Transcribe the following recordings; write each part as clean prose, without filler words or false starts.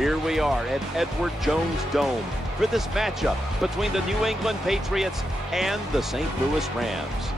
Here we are at Edward Jones Dome for this matchup between the New England Patriots and the St. Louis Rams.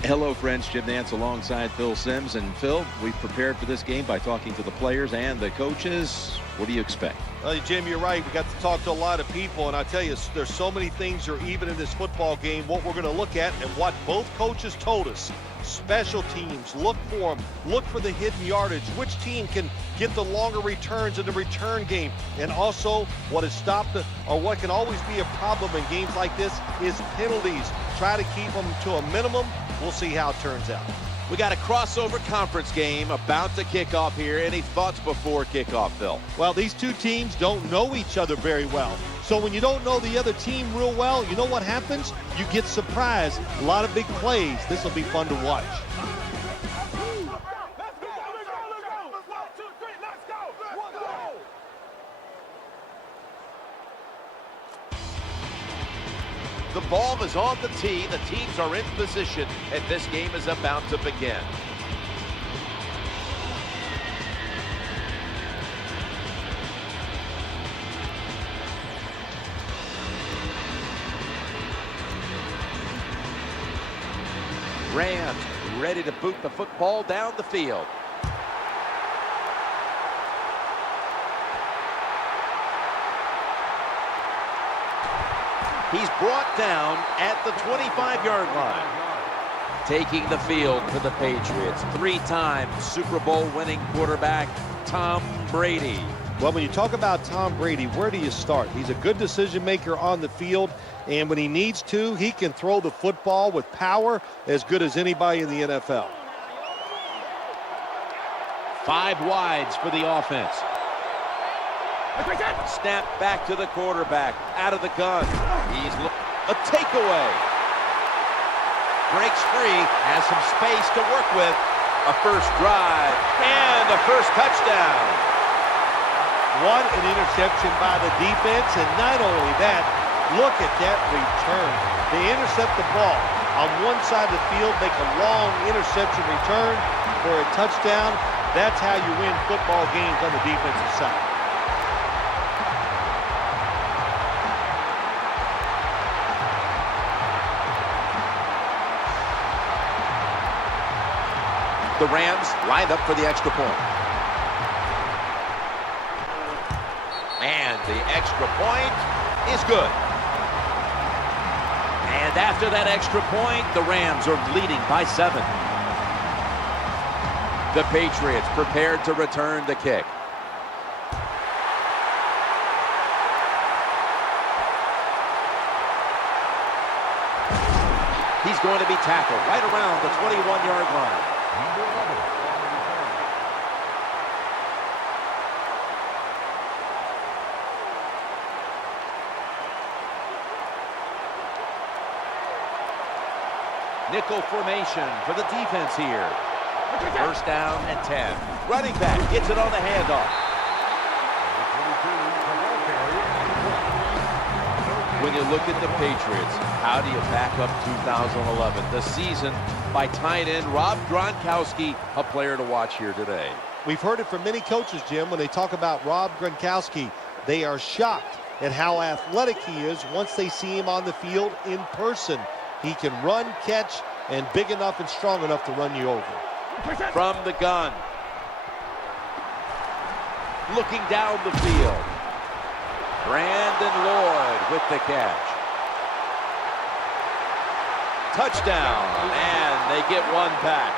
Hello, friends. Jim Nance alongside Phil Simms. And Phil, we've prepared for this game by talking to the players and the coaches. What do you expect? Jim, you're right. We got to talk to a lot of people, and I tell you, there's so many things that are even in this football game. What we're going to look at and what both coaches told us. Special teams, look for them. Look for the hidden yardage. Which team can get the longer returns in the return game? And also, what has stopped or what can always be a problem in games like this is penalties. Try to keep them to a minimum. We'll see how it turns out. We got a crossover conference game about to kick off here. Any thoughts before kickoff, Phil? Well, these two teams don't know each other very well. So when you don't know the other team real well, you know what happens? You get surprised. A lot of big plays. This will be fun to watch. The ball is on the tee. The teams are in position, and this game is about to begin. Rams ready to boot the football down the field. He's brought down at the 25-yard line. Taking the field for the Patriots, three-time Super Bowl winning quarterback, Tom Brady. Well, when you talk about Tom Brady, where do you start? He's a good decision maker on the field, and when he needs to, he can throw the football with power as good as anybody in the NFL. 5 wides for the offense. Snap back to the quarterback, out of the gun. He's a takeaway. Breaks free, has some space to work with. A first drive and a first touchdown. What an interception by the defense, and not only that, look at that return. They intercept the ball on one side of the field, make a long interception return for a touchdown. That's how you win football games on the defensive side. The Rams line up for the extra point. And the extra point is good. And after that extra point, the Rams are leading by 7. The Patriots prepared to return the kick. He's going to be tackled right around the 21-yard line. Nickel formation for the defense here. First down and 10. Running back gets it on the handoff. When you look at the Patriots, how do you back up 2011? The season by tight end Rob Gronkowski, a player to watch here today. We've heard it from many coaches, Jim, when they talk about Rob Gronkowski. They are shocked at how athletic he is once they see him on the field in person. He can run, catch, and big enough and strong enough to run you over. From the gun. Looking down the field. Brandon Lloyd with the catch. Touchdown, and they get one back.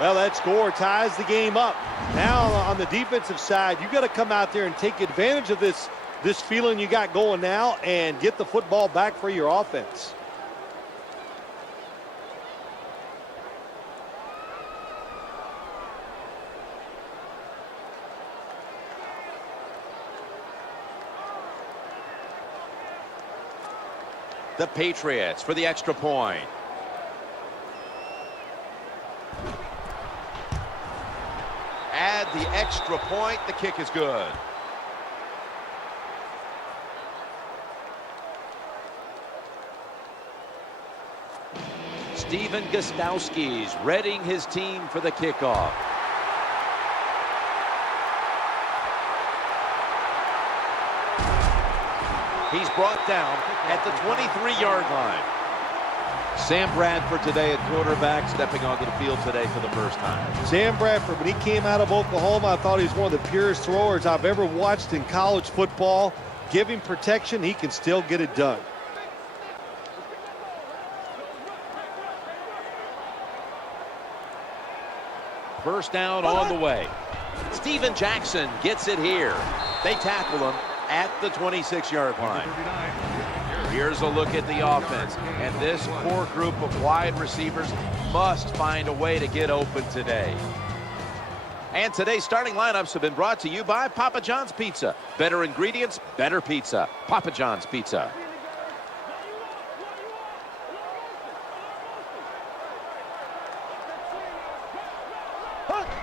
Well, that score ties the game up. Now on the defensive side, you got to come out there and take advantage of this feeling you got going now and get the football back for your offense. The Patriots for the extra point. Add the extra point. The kick is good. Steven Gostkowski's readying his team for the kickoff. He's brought down at the 23-yard line. Sam Bradford today at quarterback, stepping onto the field today for the first time. Sam Bradford, when he came out of Oklahoma, I thought he was one of the purest throwers I've ever watched in college football. Give him protection, he can still get it done. First down on the way. Steven Jackson gets it here. They tackle him at the 26-yard line. Here's a look at the offense. And this core group of wide receivers must find a way to get open today. And today's starting lineups have been brought to you by Papa John's Pizza. Better ingredients, better pizza. Papa John's Pizza.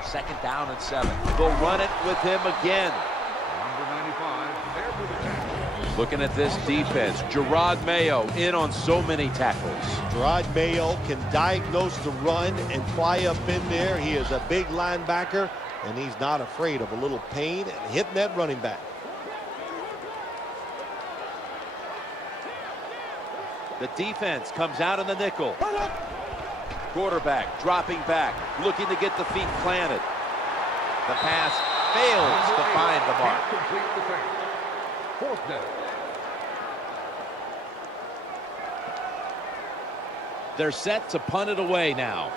Second down and 7. They'll run it with him again. Number 95, there for the tackle. Looking at this defense, Gerard Mayo in on so many tackles. Gerard Mayo can diagnose the run and fly up in there. He is a big linebacker, and he's not afraid of a little pain and hitting that running back. The defense comes out in the nickel. Quarterback dropping back, looking to get the feet planted. The pass fails to find the mark. Complete the pass. Fourth down. They're set to punt it away now.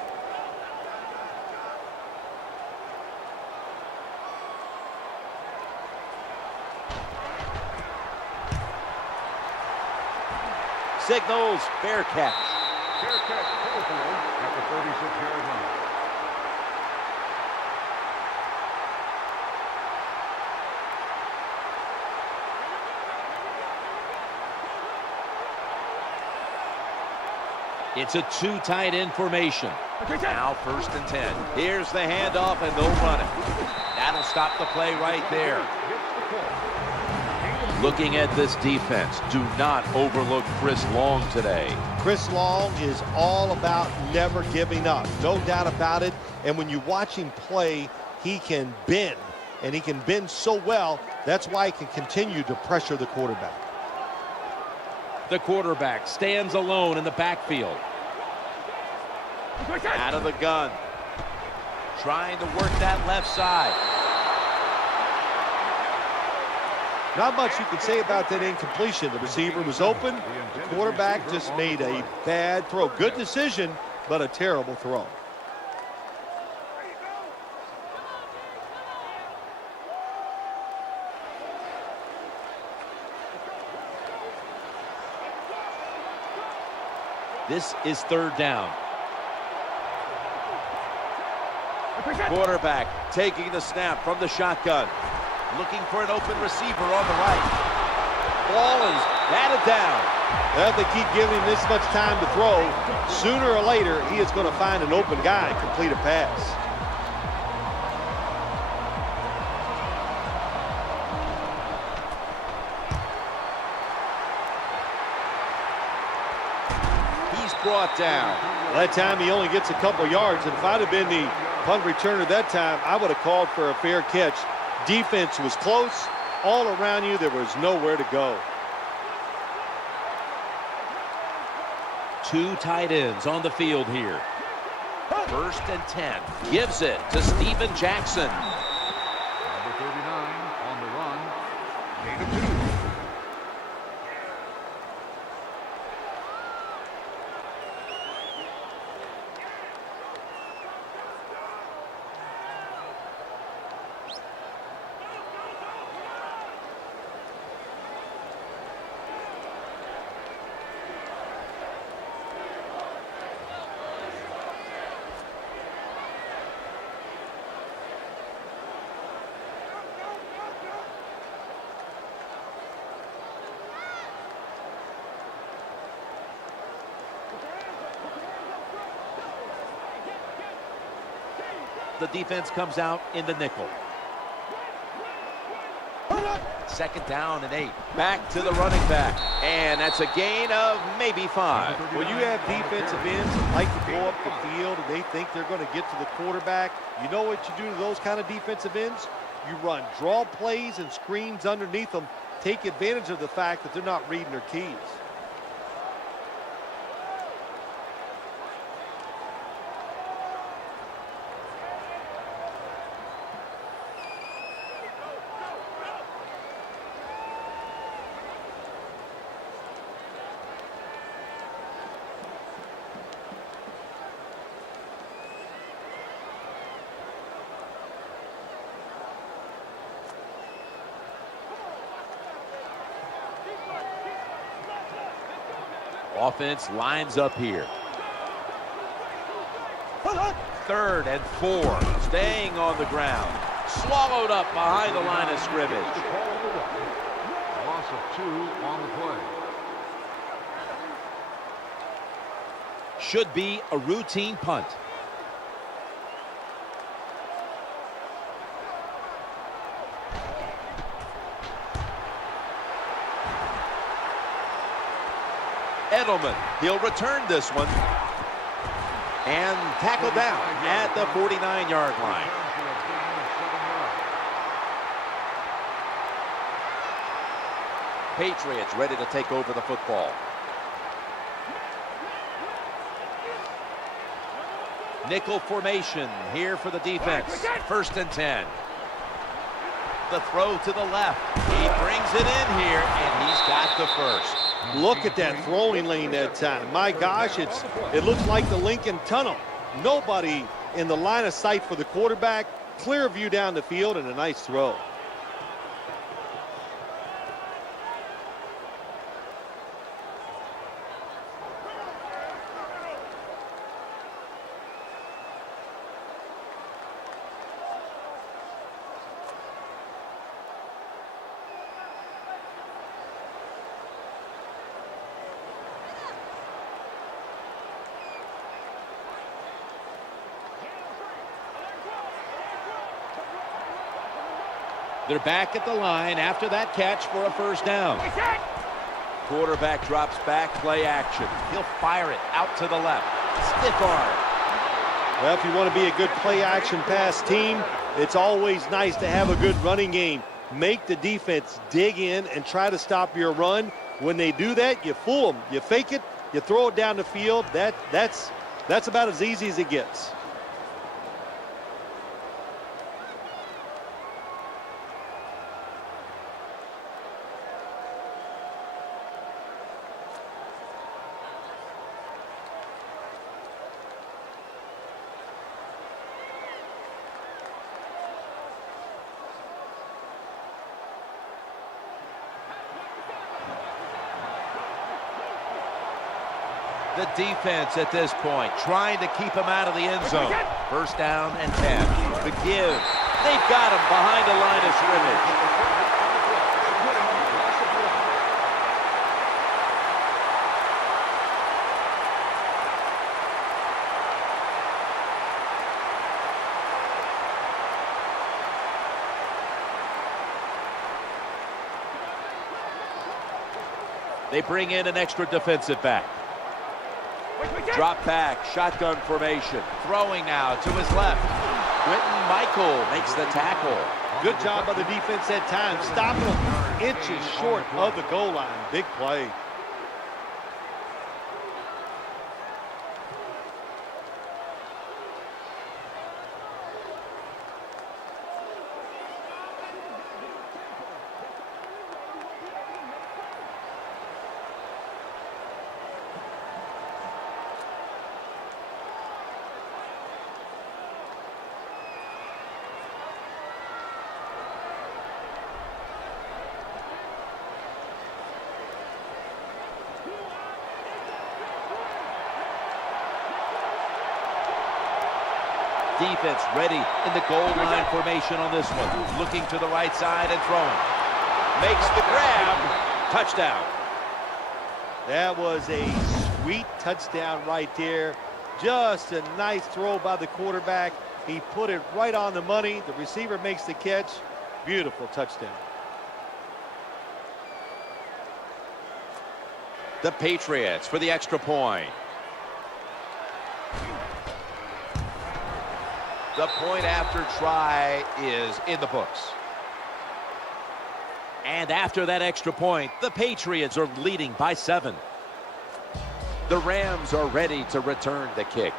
Signals fair catch. Fair catch, California, at the 36-yard line. It's a two tight end formation. Now 1st and 10. Here's the handoff, and they'll run it. That'll stop the play right there. Looking at this defense, do not overlook Chris Long today. Chris Long is all about never giving up, no doubt about it. And when you watch him play, he can bend, and he can bend so well. That's why he can continue to pressure the quarterback. The quarterback stands alone in the backfield. Out of the gun. Trying to work that left side. Not much you can say about that incompletion. The receiver was open. The quarterback just made a bad throw. Good decision, but a terrible throw. This is 3rd down. Quarterback taking the snap from the shotgun. Looking for an open receiver on the right. Ball is batted down. Well, if they keep giving him this much time to throw, sooner or later he is going to find an open guy and complete a pass. He's brought down. That time he only gets a couple yards, and if I'd have been the punt returner that time, I would have called for a fair catch. Defense was close. All around you, there was nowhere to go. Two tight ends on the field here. 1st and 10. Gives it to Steven Jackson. Number 39 on the run. Gain of 2. The defense comes out in the nickel. 2nd down and 8. Back to the running back. And that's a gain of maybe 5. When you have defensive ends that like to go up the field and they think they're going to get to the quarterback, you know what you do to those kind of defensive ends? You run draw plays and screens underneath them. take advantage of the fact that they're not reading their keys. Offense lines up here. 3rd and 4. Staying on the ground. Swallowed up behind the line of scrimmage. Loss of 2 on the play. Should be a routine punt. Edelman, he'll return this one. And tackle down at the 49-yard line. Patriots ready to take over the football. Nickel formation here for the defense. 1st and 10. The throw to the left. He brings it in here, and he's got the first. Look at that throwing lane that time. My gosh, it looks like the Lincoln Tunnel. Nobody in the line of sight for the quarterback. Clear view down the field and a nice throw. They're back at the line after that catch for a first down. Quarterback drops back, play action. He'll fire it out to the left. Stiff arm. Well, if you want to be a good play action pass team, it's always nice to have a good running game. Make the defense dig in and try to stop your run. When they do that, you fool them. You fake it, you throw it down the field. That's about as easy as it gets. The defense at this point trying to keep him out of the end zone. 1st down and 10. The give. They've got him behind the line of scrimmage. They bring in an extra defensive back. Drop back, shotgun formation. Throwing now to his left. Quentin Michael makes the tackle. Good job by the defense that time. Stopping them inches short of the goal line. Big play. Defense ready in the goal line formation on this one. Looking to the right side and throwing. Makes the grab. Touchdown. That was a sweet touchdown right there. Just a nice throw by the quarterback. He put it right on the money. The receiver makes the catch. Beautiful touchdown. The Patriots for the extra point. The point after try is in the books. And after that extra point, the Patriots are leading by 7. The Rams are ready to return the kick.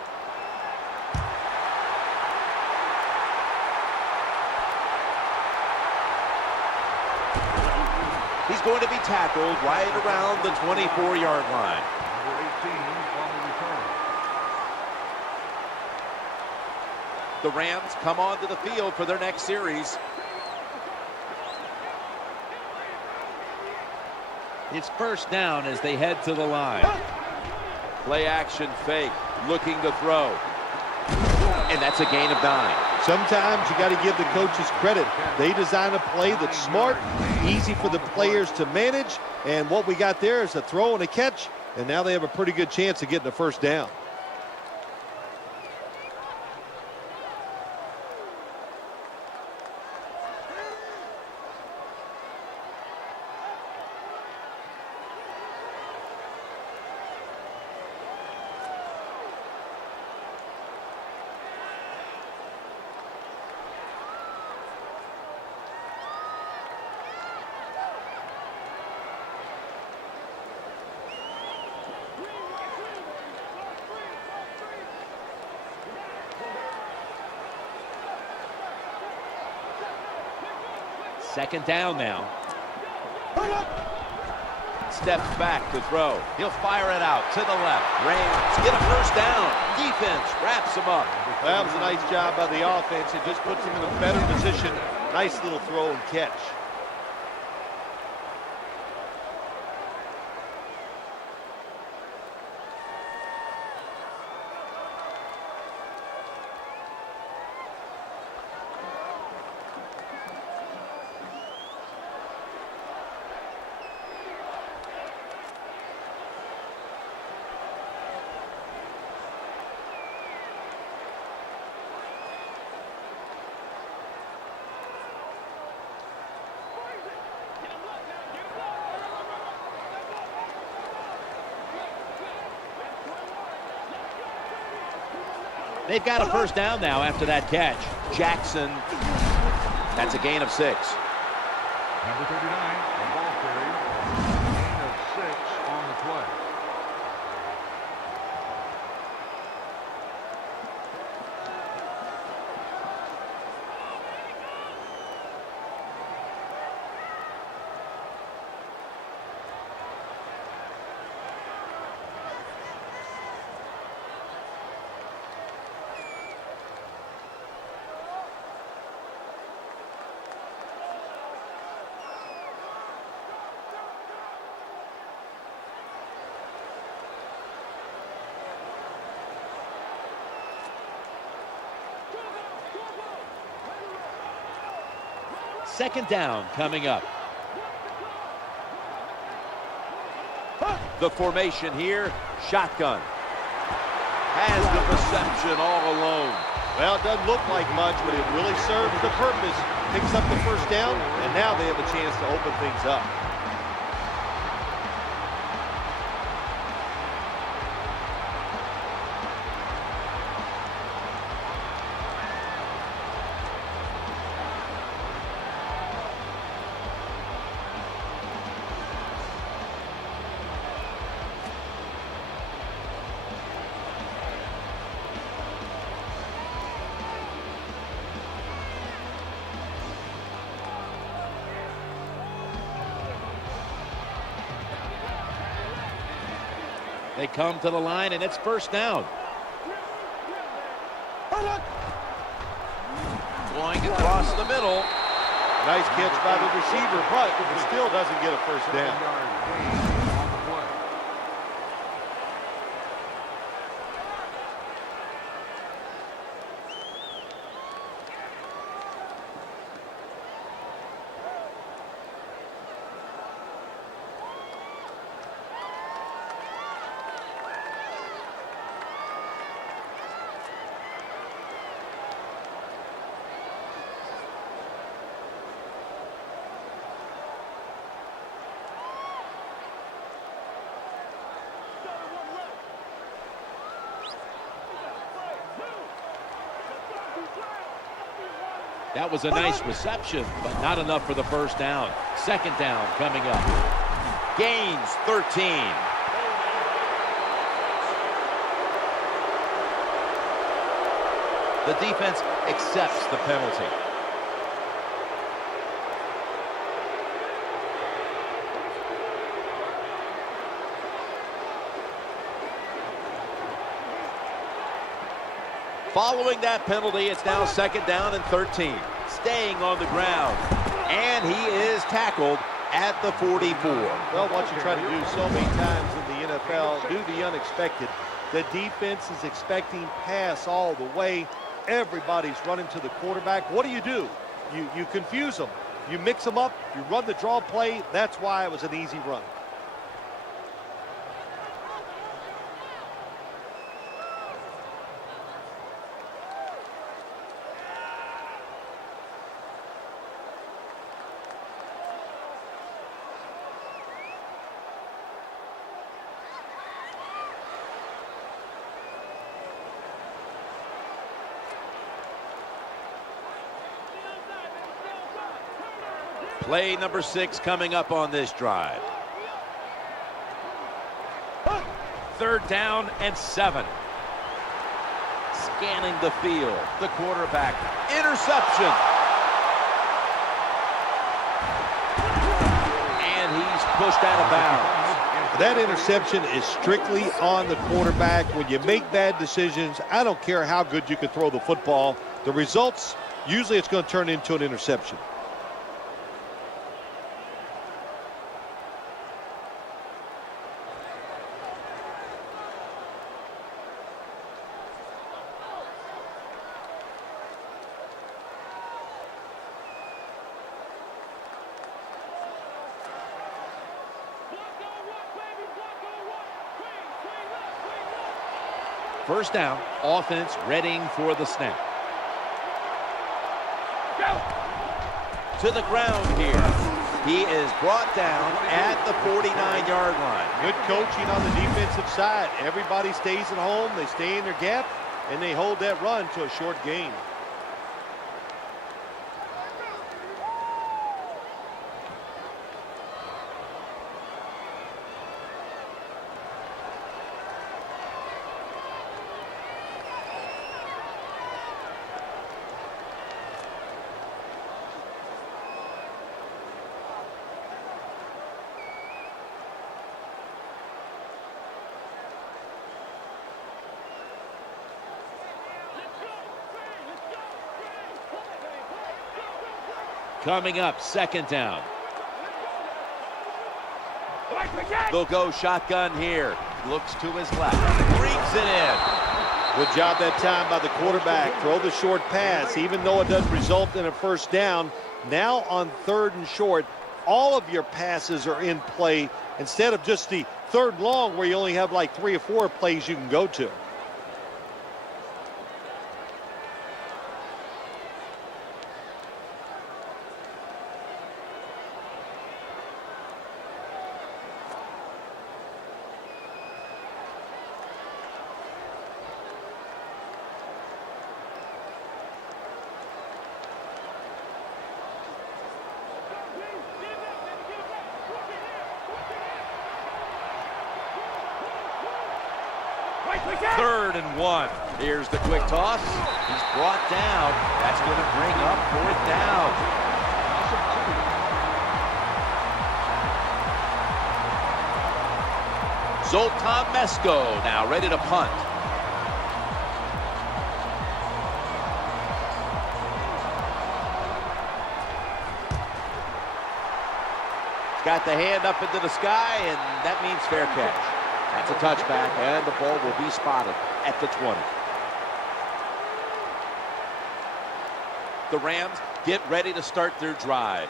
He's going to be tackled right around the 24-yard line. Number 18 on the return. The Rams come onto the field for their next series. It's first down as they head to the line. Play action fake, looking to throw. And that's a gain of 9. Sometimes you got to give the coaches credit. They design a play that's smart, easy for the players to manage, and what we got there is a throw and a catch, and now they have a pretty good chance of getting a first down. Second down now. Steps back to throw. He'll fire it out to the left. Rams get a first down. Defense wraps him up. That was a nice job by the offense. It just puts them in a better position. Nice little throw and catch. They've got a first down now after that catch. Jackson, that's a gain of 6. Number 39, the ball carrier. Gain of 6 on the play. Second down coming up. The formation here, shotgun. Has the reception all alone. Well, it doesn't look like much, but it really serves the purpose. Picks up the first down, and now they have a chance to open things up. They come to the line, and it's first down. Going across the middle. Nice catch by the receiver, but it still doesn't get a first down. 7-yard gain on the play. That was a nice reception, but not enough for the first down. Second down coming up. Gains 13. The defense accepts the penalty. Following that penalty, it's now second down and 13. Staying on the ground. And he is tackled at the 44. Well, what you try to do so many times in the NFL, do the unexpected. The defense is expecting pass all the way. Everybody's running to the quarterback. What do? You confuse them. You mix them up. You run the draw play. That's why it was an easy run. Play number 6 coming up on this drive. Third down and 7. Scanning the field. The quarterback. Interception. And he's pushed out of bounds. That interception is strictly on the quarterback. When you make bad decisions, I don't care how good you can throw the football. The results, usually it's going to turn into an interception. First down, offense readying for the snap. To the ground here. He is brought down at the 49-yard line. Good coaching on the defensive side. Everybody stays at home. They stay in their gap, and they hold that run to a short gain. Coming up, second down. They'll go shotgun here. Looks to his left. Brings it in. Good job that time by the quarterback. Throw the short pass, even though it doesn't result in a first down. Now on third and short, all of your passes are in play instead of just the third long where you only have like 3 or 4 plays you can go to. Third and 1. Here's the quick toss. He's brought down. That's going to bring up fourth down. Zoltan Mesko now ready to punt. He's got the hand up into the sky, and that means fair catch. That's a touchback, and the ball will be spotted at the 20. The Rams get ready to start their drive.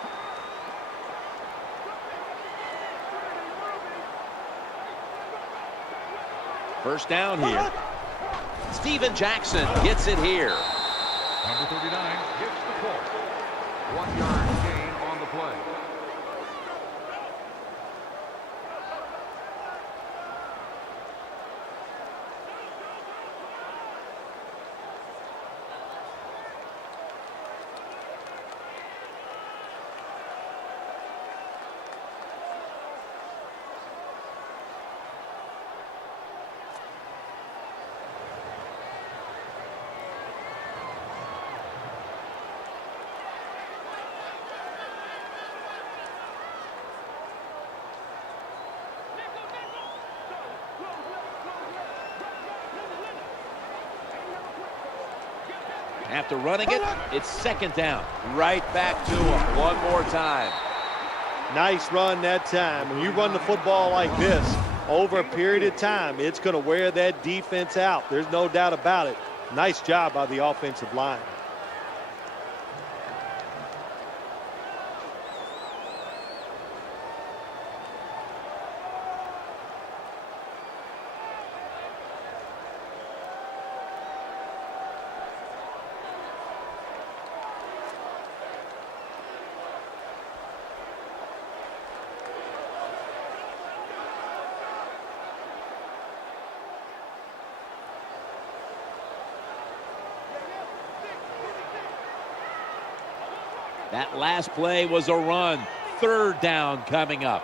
First down here. Steven Jackson gets it here. Number 39 gets the call. 1-yard gain on the play. After running it, it's second down. Right back to him one more time. Nice run that time. When you run the football like this over a period of time, it's going to wear that defense out. There's no doubt about it. Nice job by the offensive line. That last play was a run. Third down coming up.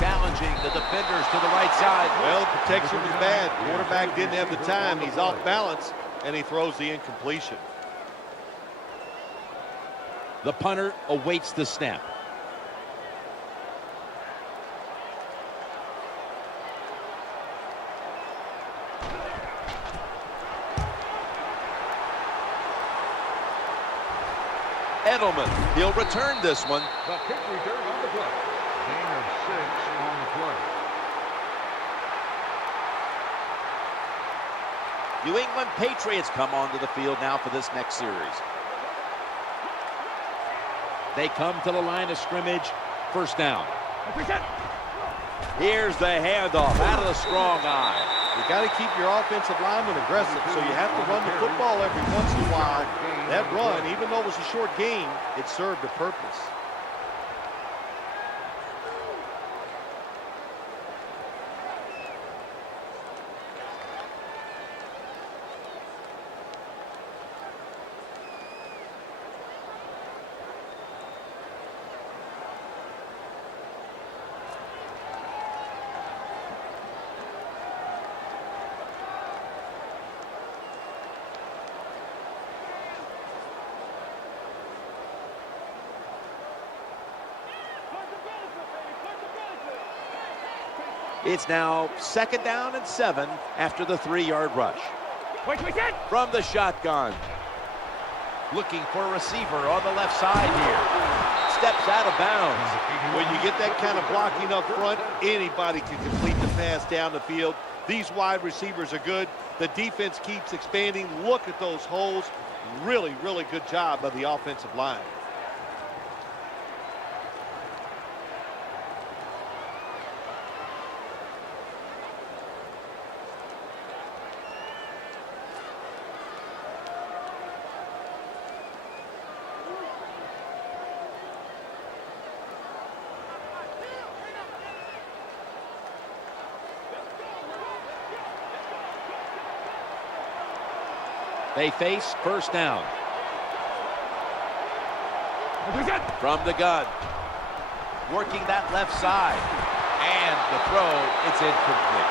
Challenging the defenders to the right side. Well, protection was bad. Quarterback didn't have the time. He's off balance, and he throws the incompletion. The punter awaits the snap. Edelman, he'll return this one. The kick return on the play. Gain of 6 on the play. New England Patriots come onto the field now for this next series. They come to the line of scrimmage. First down. Here's the handoff out of the strong eye. You got to keep your offensive lineman aggressive, so you have to run the football every once in a while. That run, even though it was a short game, it served a purpose. It's now second down and 7 after the 3-yard rush. From the shotgun. Looking for a receiver on the left side here. Steps out of bounds. When you get that kind of blocking up front, anybody can complete the pass down the field. These wide receivers are good. The defense keeps expanding. Look at those holes. Really, really good job by the offensive line. They face first down. From the gun. Working that left side. And the throw, it's incomplete.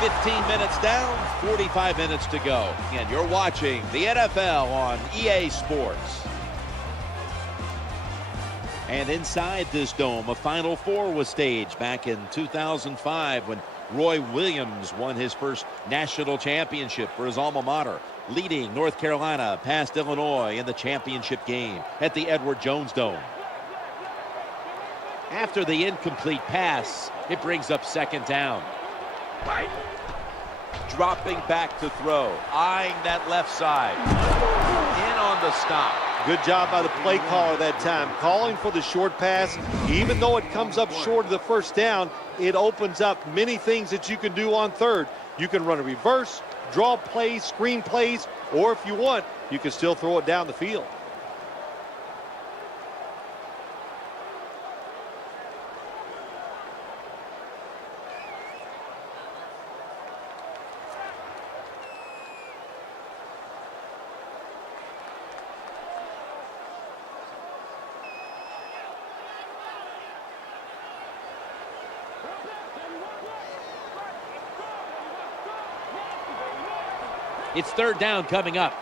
15 minutes down, 45 minutes to go. And you're watching the NFL on EA Sports. And inside this dome, a Final Four was staged back in 2005 when Roy Williams won his first national championship for his alma mater, leading North Carolina past Illinois in the championship game at the Edward Jones Dome. After the incomplete pass, it brings up second down. Dropping back to throw, eyeing that left side. In on the stop. Good job by the play caller that time, calling for the short pass. Even though it comes up short of the first down, it opens up many things that you can do on third. You can run a reverse, draw plays, screen plays, or if you want, you can still throw it down the field. It's third down coming up.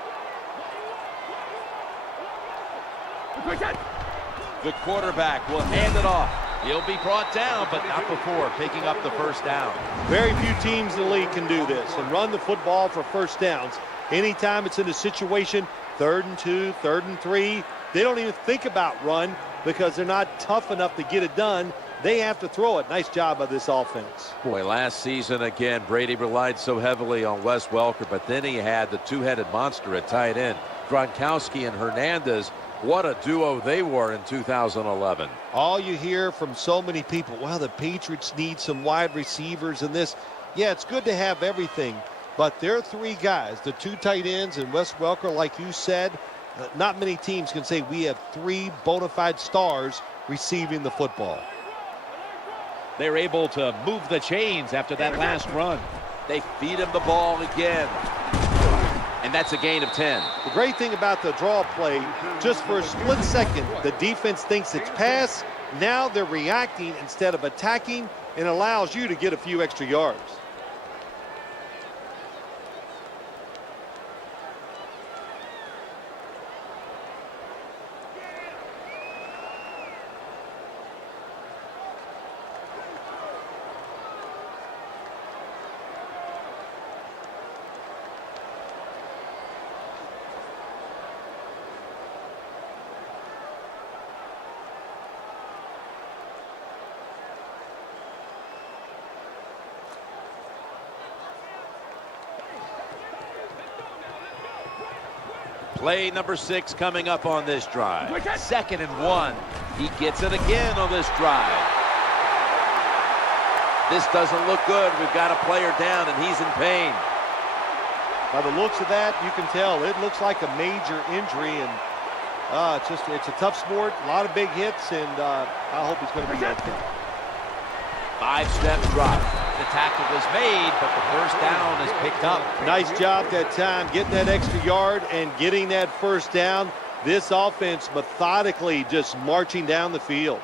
The quarterback will hand it off. He'll be brought down, but not before picking up the first down. Very few teams in the league can do this and run the football for first downs. Anytime it's in a situation, 3rd and 2, 3rd and 3, they don't even think about run because they're not tough enough to get it done. They have to throw it. Nice job of this offense. Boy, last season, again, Brady relied so heavily on Wes Welker, but then he had the two-headed monster at tight end, Gronkowski and Hernandez. What a duo they were in 2011. All you hear from so many people, well, the Patriots need some wide receivers in this. Yeah, it's good to have everything, but there are 3 guys, the 2 tight ends and Wes Welker, like you said. Not many teams can say we have 3 bona fide stars receiving the football. They're able to move the chains after that last run. They feed him the ball again. And that's a gain of 10. The great thing about the draw play, just for a split second, the defense thinks it's pass. Now they're reacting instead of attacking, and allows you to get a few extra yards. Play number 6 coming up on this drive. 2nd and 1. He gets it again on this drive. This doesn't look good. We've got a player down, and he's in pain. By the looks of that, you can tell it looks like a major injury, and it's a tough sport, a lot of big hits, and I hope he's going to be okay. 5-step drop. The tackle was made, but the first down is picked up. Nice job that time, getting that extra yard and getting that first down. This offense methodically just marching down the field.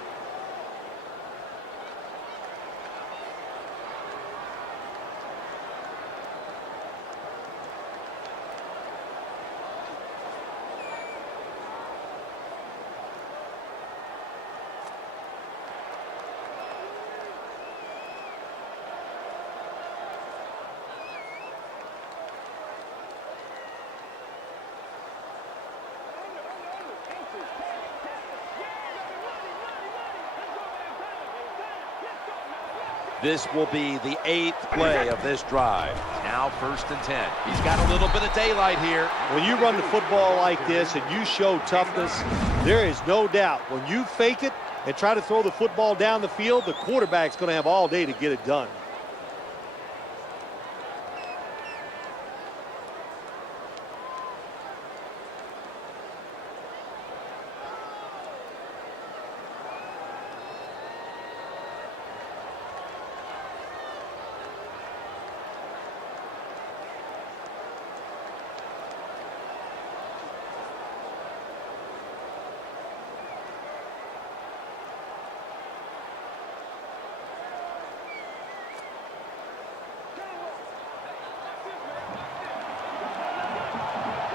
This will be the 8th play of this drive. Now 1st and 10. He's got a little bit of daylight here. When you run the football like this and you show toughness, there is no doubt when you fake it and try to throw the football down the field, the quarterback's going to have all day to get it done.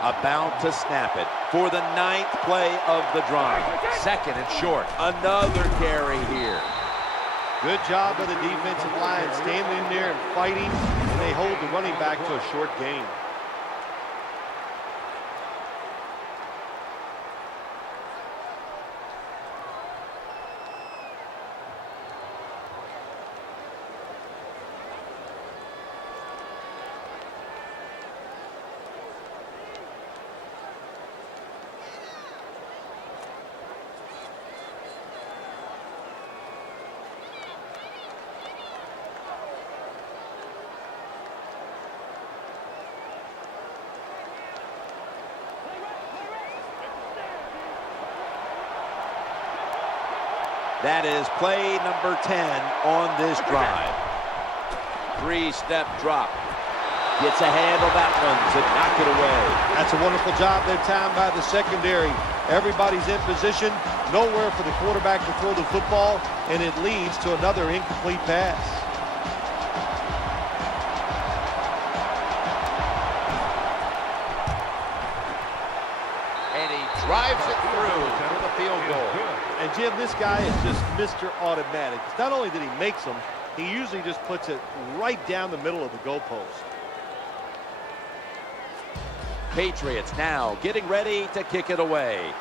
About to snap it for the 9th play of the drive. 2nd and short. Another carry here. Good job of the defensive line standing in there and fighting, and they hold the running back to a short gain. That is play number 10 on this drive. 3-step drop. Gets a hand on that one to knock it away. That's a wonderful job that time by the secondary. Everybody's in position, nowhere for the quarterback to throw the football, and it leads to another incomplete pass. And he drives it through for the field goal. And Jim, this guy is just Mr. Automatic. It's not only that he makes them, he usually just puts it right down the middle of the goalpost. Patriots now getting ready to kick it away.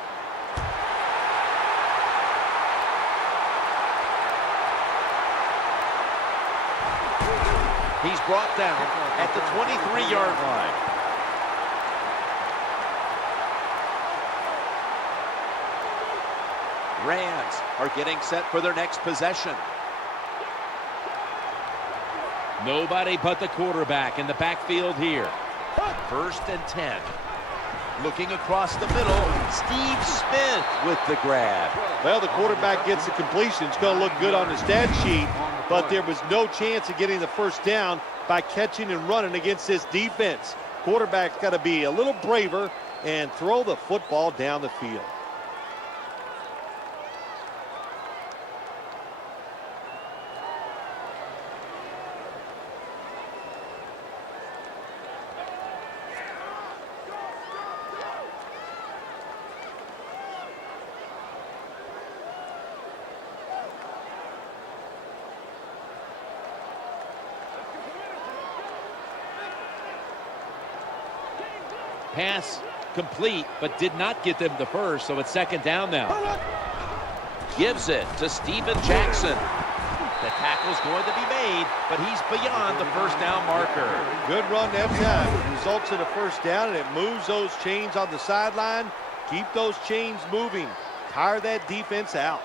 He's brought down at the 23-yard line. Rams are getting set for their next possession. Nobody but the quarterback in the backfield here. 1st and 10. Looking across the middle, Steve Smith with the grab. Well, the quarterback gets the completion. It's going to look good on the stat sheet, but there was no chance of getting the first down by catching and running against this defense. Quarterback's got to be a little braver and throw the football down the field. Pass complete, but did not get them the first, so it's 2nd down now. Gives it to Steven Jackson. The tackle's going to be made, but he's beyond the 1st down marker. Good run that time. It results in a 1st down, and it moves those chains on the sideline. Keep those chains moving. Tire that defense out.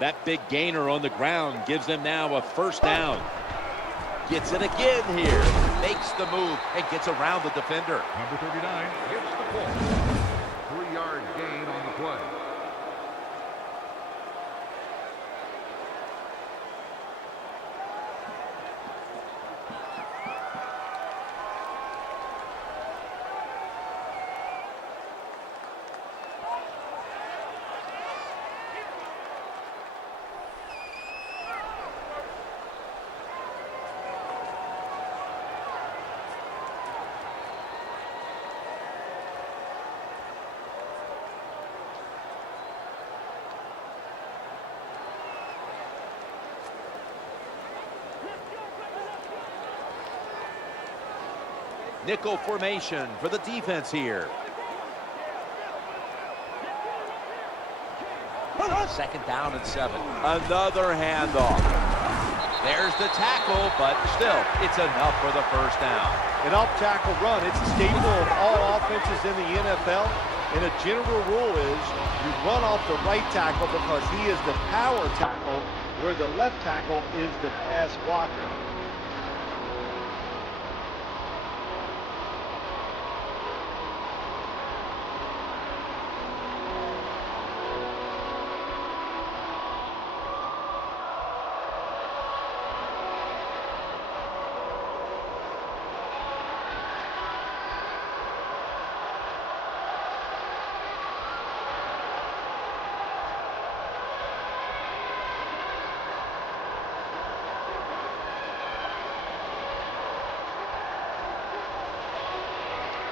That big gainer on the ground gives them now a 1st down. Gets it again here. Makes the move and gets around the defender. Number 39 hits the ball. 3-yard gain on the play. Nickel formation for the defense here. 2nd down and 7. Another handoff. There's the tackle, but still, it's enough for the 1st down. An off-tackle run, it's a staple of all offenses in the NFL. And a general rule is you run off the right tackle because he is the power tackle, where the left tackle is the pass blocker.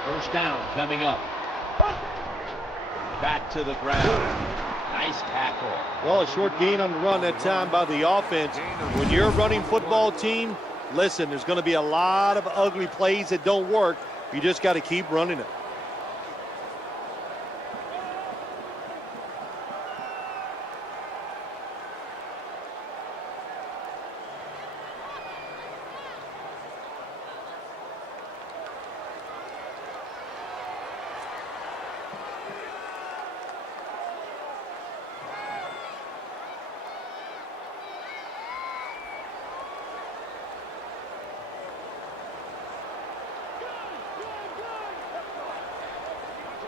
First down coming up. Back to the ground. Nice tackle. Well, a short gain on the run that time by the offense. When you're a running football team, listen, there's going to be a lot of ugly plays that don't work. You just got to keep running it.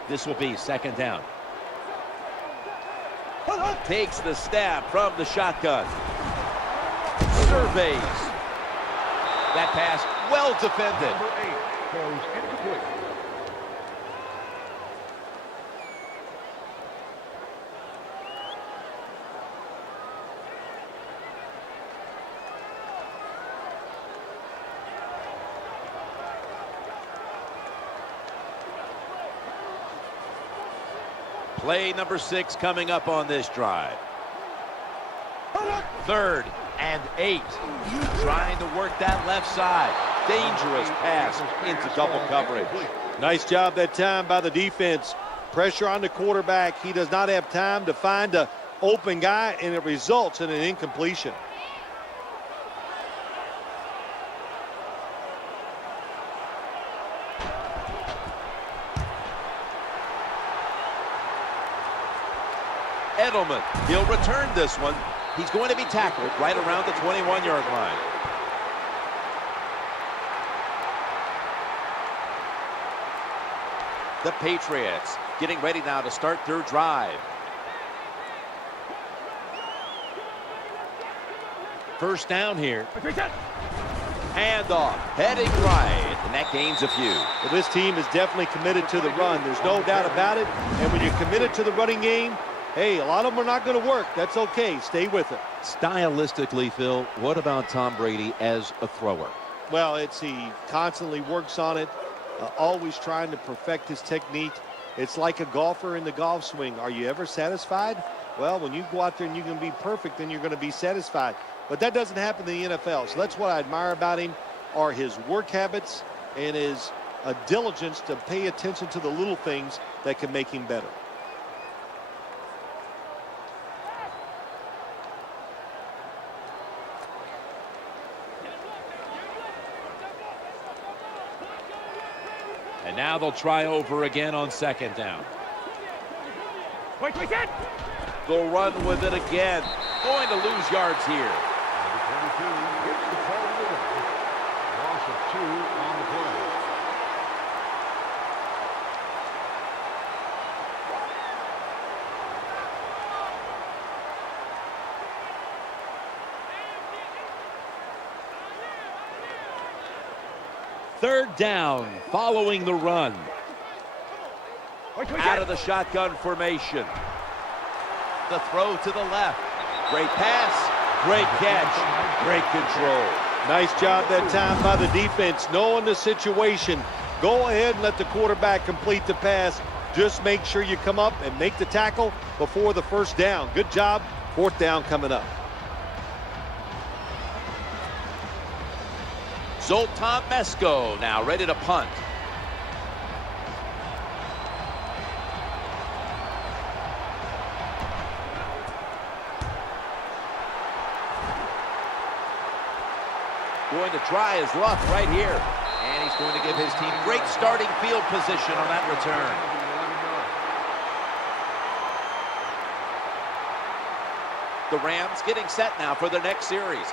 This will be second down. Takes the snap from the shotgun. Surveys. That pass well defended. Number 8 goes incomplete. Play number 6 coming up on this drive. 3rd and 8. Trying to work that left side. Dangerous pass into double coverage. Nice job that time by the defense. Pressure on the quarterback. He does not have time to find an open guy, and it results in an incompletion. Edelman, he'll return this one. He's going to be tackled right around the 21-yard line. The Patriots getting ready now to start their drive. First down here. Handoff, heading right, and that gains a few. Well, this team is definitely committed to the run. There's no doubt about it. And when you're committed to the running game, hey, a lot of them are not going to work. That's okay. Stay with it. Stylistically, Phil, what about Tom Brady as a thrower? Well, he constantly works on it, always trying to perfect his technique. It's like a golfer in the golf swing. Are you ever satisfied? Well, when you go out there and you can be perfect, then you're going to be satisfied. But that doesn't happen in the NFL. So that's what I admire about him, are his work habits and his diligence to pay attention to the little things that can make him better. And now they'll try over again on second down. They'll run with it again. Going to lose yards here. Number 22 gets the call on the run. Loss of 2 on the play. Third down following the run. Out of the shotgun formation. The throw to the left. Great pass, great catch, great control. Nice job that time by the defense, knowing the situation. Go ahead and let the quarterback complete the pass. Just make sure you come up and make the tackle before the first down. Good job. Fourth down coming up. Zoltan Mesko now ready to punt. Going to try his luck right here. And he's going to give his team great starting field position on that return. The Rams getting set now for their next series.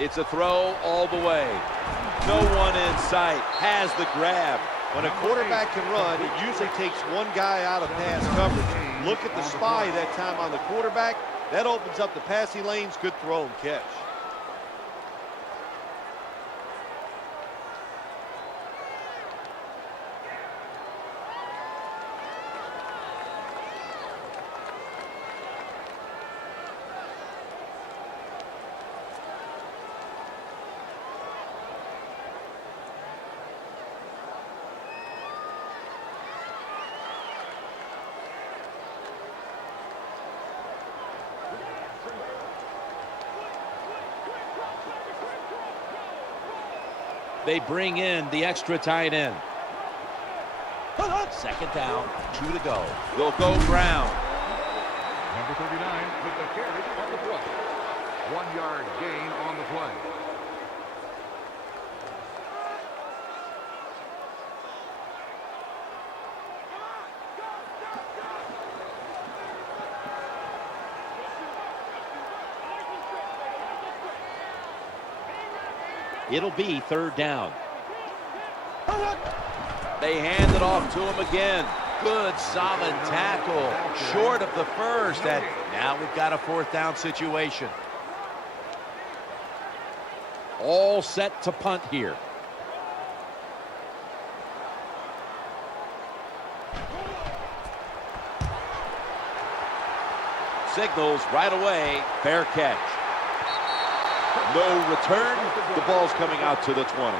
It's a throw all the way. No one in sight. Has the grab. When a quarterback can run, it usually takes one guy out of pass coverage. Look at the spy that time on the quarterback. That opens up the passing lanes. Good throw and catch. They bring in the extra tight end. Second down, 2 to go. They'll go ground. Number 39 with the carry on the play. 1-yard gain on the play. It'll be 3rd down. They hand it off to him again. Good, solid tackle. Short of the first. And now we've got a 4th down situation. All set to punt here. Signals right away. Fair catch. No return. The ball's coming out to the 20.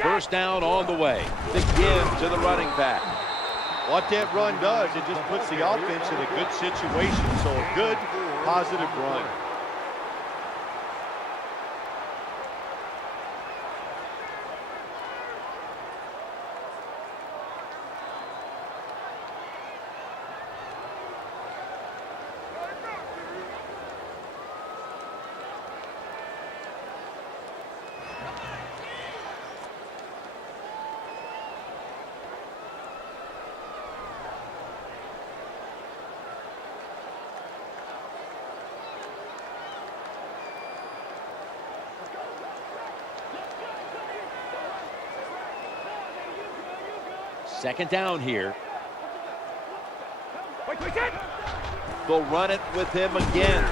First down on the way. The give to the running back. What that run does, it just puts the offense in a good situation. So a good, positive run. Second down here. They'll run it with him again.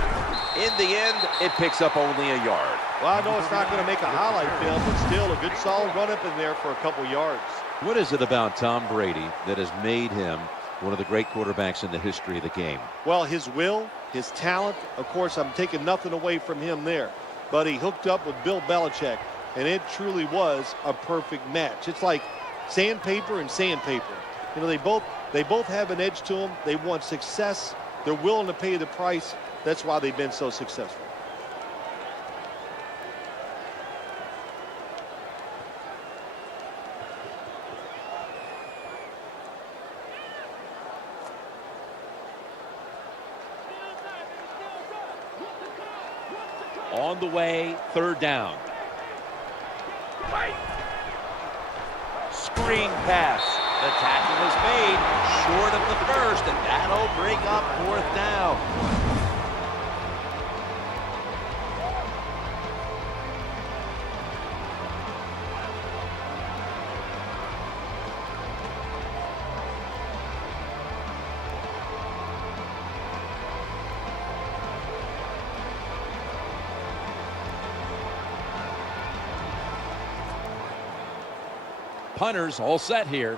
In the end, it picks up only a yard. Well, I know it's not going to make a highlight film, but still a good solid run up in there for a couple yards. What is it about Tom Brady that has made him one of the great quarterbacks in the history of the game? Well, his will, his talent, of course, I'm taking nothing away from him there. But he hooked up with Bill Belichick, and it truly was a perfect match. It's like sandpaper and sandpaper. You know, they both have an edge to them. They want success. They're willing to pay the price. That's why they've been so successful. On the way, 3rd down. Screen pass. The tackle is made short of the first, and that'll bring up 4th down. Punters all set here.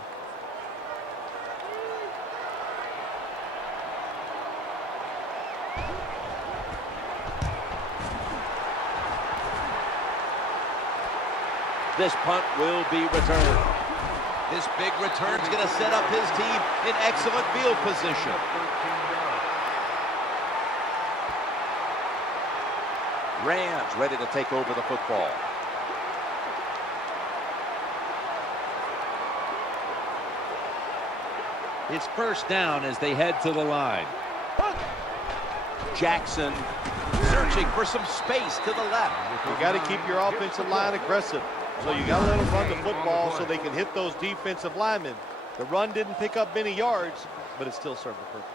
This punt will be returned. This big return is going to set up his team in excellent field position. Rams ready to take over the football. It's first down as they head to the line. Jackson searching for some space to the left. You got to keep your offensive line aggressive. So you got to let them run the football so they can hit those defensive linemen. The run didn't pick up many yards, but it still served the purpose.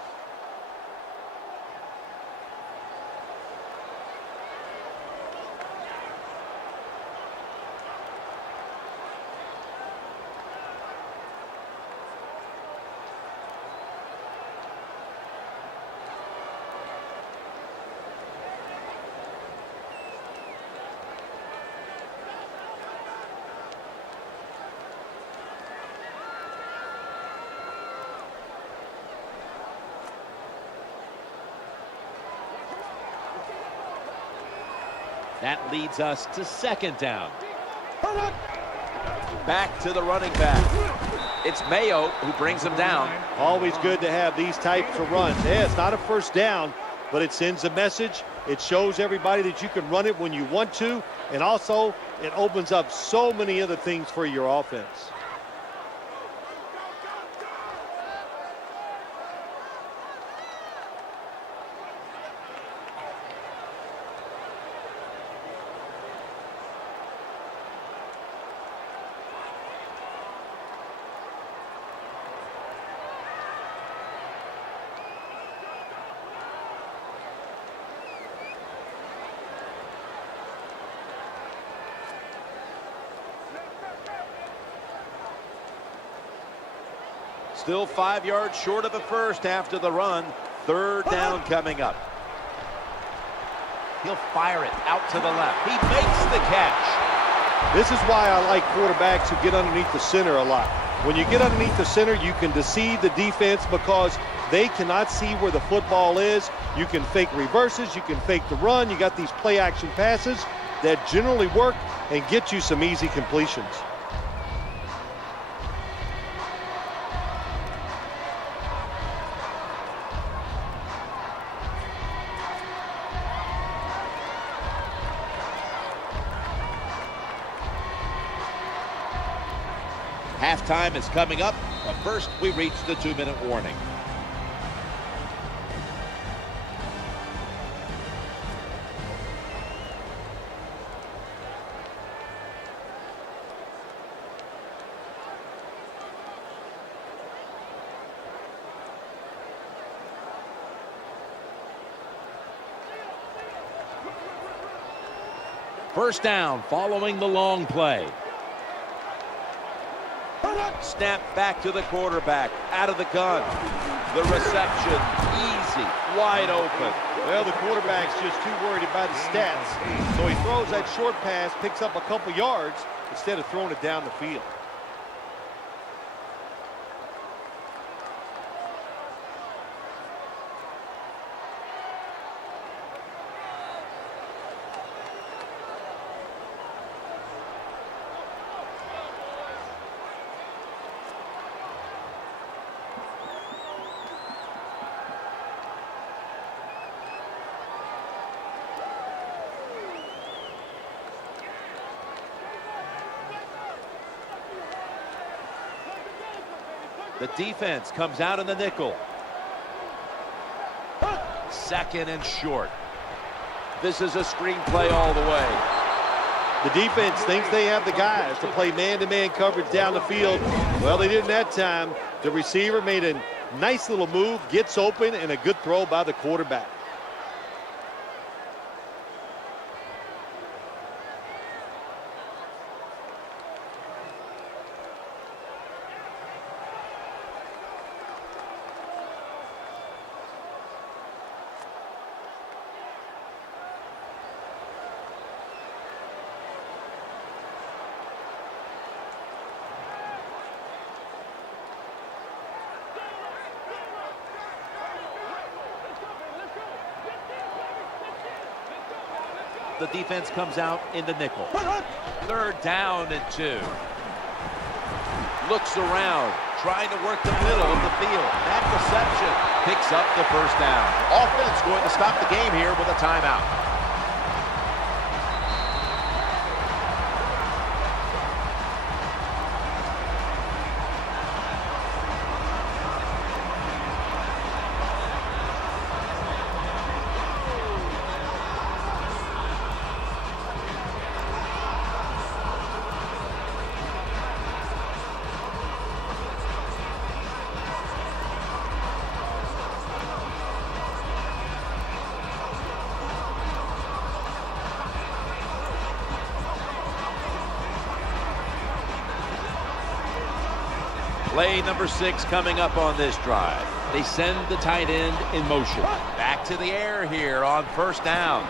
That leads us to 2nd down. Back to the running back. It's Mayo who brings him down. Always good to have these types of runs. Yeah, it's not a first down, but it sends a message. It shows everybody that you can run it when you want to, and also it opens up so many other things for your offense. Still 5 yards short of the first after the run. Third down coming up. He'll fire it out to the left. He makes the catch. This is why I like quarterbacks who get underneath the center a lot. When you get underneath the center, you can deceive the defense because they cannot see where the football is. You can fake reverses. You can fake the run. You got these play action passes that generally work and get you some easy completions. Halftime is coming up, but first we reach the 2-minute warning. First down following the long play. Snap back to the quarterback, out of the gun. The reception, easy, wide open. Well, the quarterback's just too worried about his stats. So he throws that short pass, picks up a couple yards instead of throwing it down the field. The defense comes out in the nickel. Second and short. This is a screen play all the way. The defense thinks they have the guys to play man-to-man coverage down the field. Well, they didn't that time. The receiver made a nice little move, gets open, and a good throw by the quarterback. The defense comes out in the nickel. Third down and 2. Looks around, trying to work the middle of the field. That reception picks up the first down. Offense going to stop the game here with a timeout. Play number 6 coming up on this drive. They send the tight end in motion. Back to the air here on first down.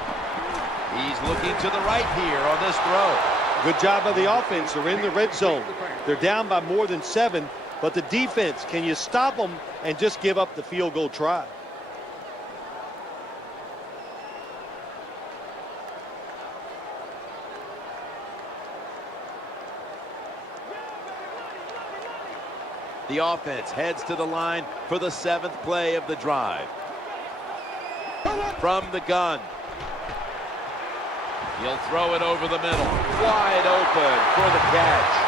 He's looking to the right here on this throw. Good job by the offense. They're in the red zone. They're down by more than 7, but the defense, can you stop them and just give up the field goal try? The offense heads to the line for the 7th play of the drive. From the gun. He'll throw it over the middle. Wide open for the catch.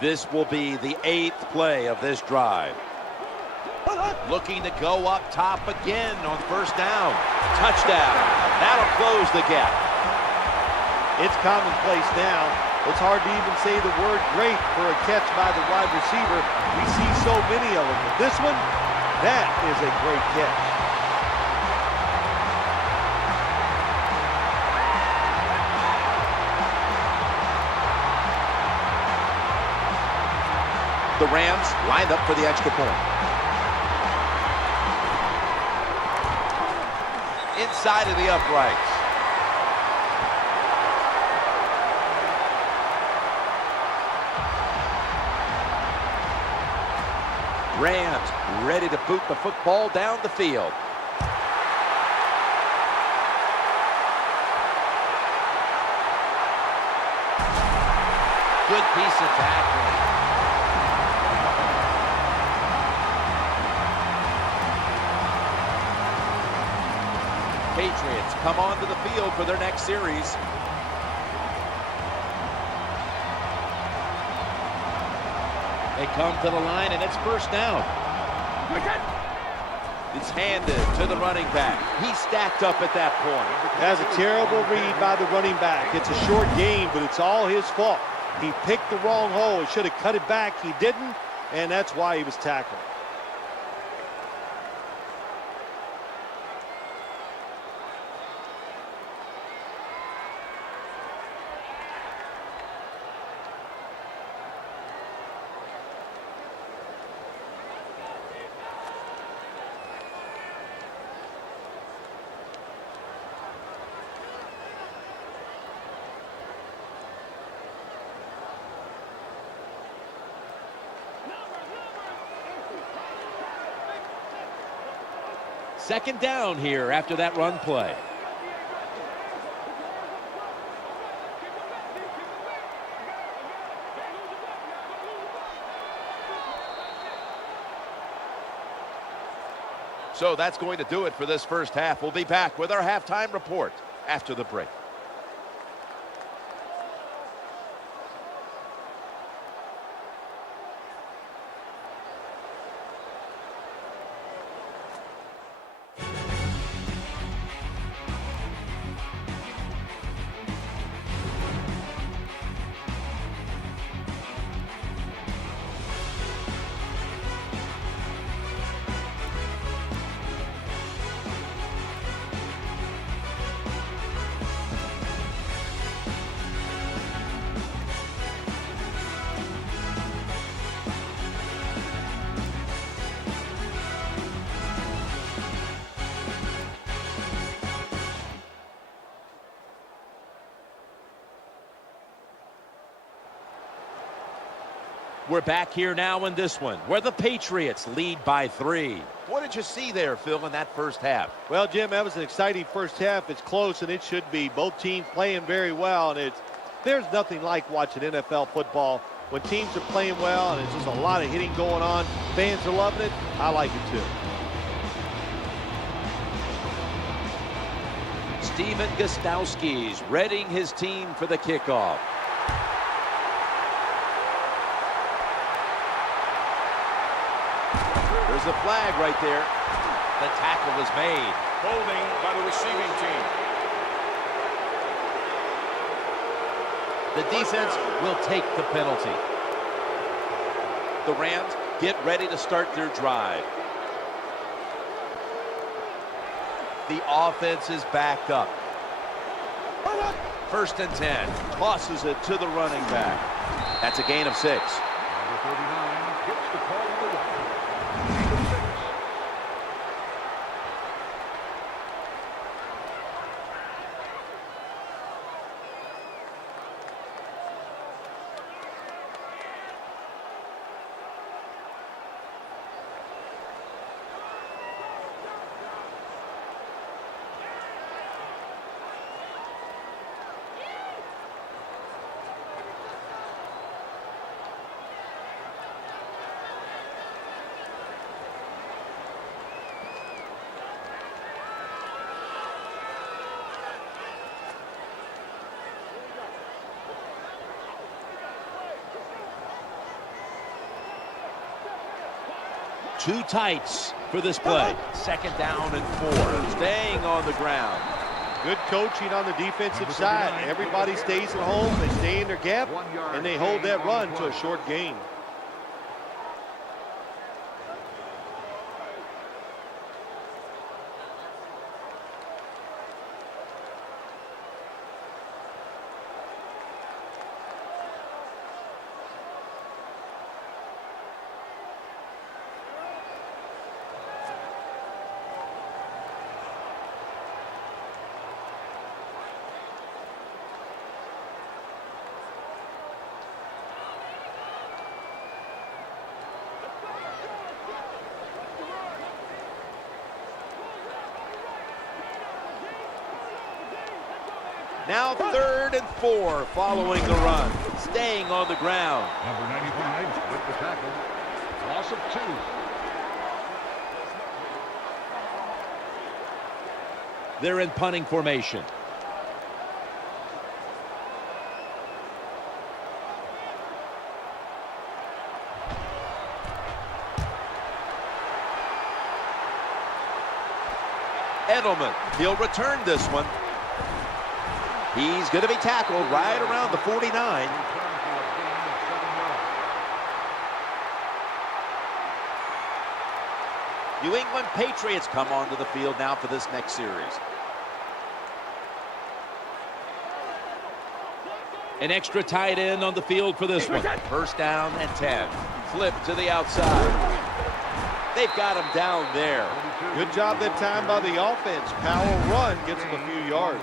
This will be the 8th play of this drive. Looking to go up top again on first down. Touchdown. That'll close the gap. It's commonplace now. It's hard to even say the word great for a catch by the wide receiver. We see so many of them. But this one, that is a great catch. The Rams lined up for the extra point. Inside of the uprights. Rams ready to boot the football down the field. Good piece of tackling. Patriots come onto the field for their next series. They come to the line, and it's first down. It's handed to the running back. He's stacked up at that point. That's a terrible read by the running back. It's a short game, but it's all his fault. He picked the wrong hole. He should have cut it back. He didn't, and that's why he was tackled. Second down here after that run play. So that's going to do it for this first half. We'll be back with our halftime report after the break. We're back here now in this one, where the Patriots lead by 3. What did you see there, Phil, in that first half? Well, Jim, that was an exciting first half. It's close, and it should be. Both teams playing very well, and there's nothing like watching NFL football when teams are playing well, and it's just a lot of hitting going on. Fans are loving it. I like it, too. Steven Gostowski's readying his team for the kickoff. There's a flag right there. The tackle was made. Holding by the receiving team. The defense will take the penalty. The Rams get ready to start their drive. The offense is backed up. First and 10. Tosses it to the running back. That's a gain of 6. Number 39 gets the call on the way. Two tights for this play. Second down and 4. Staying on the ground. Good coaching on the defensive side. Everybody stays at home. They stay in their gap, and they hold that run to a short gain. Now 3rd and 4 following the run. Staying on the ground. Number 95 with the tackle. Loss of 2. They're in punting formation. Edelman, he'll return this one. He's going to be tackled right around the 49. New England Patriots come onto the field now for this next series. An extra tight end on the field for this one. 1st down and 10. Flip to the outside. They've got him down there. Good job that time by the offense. Power run gets them a few yards.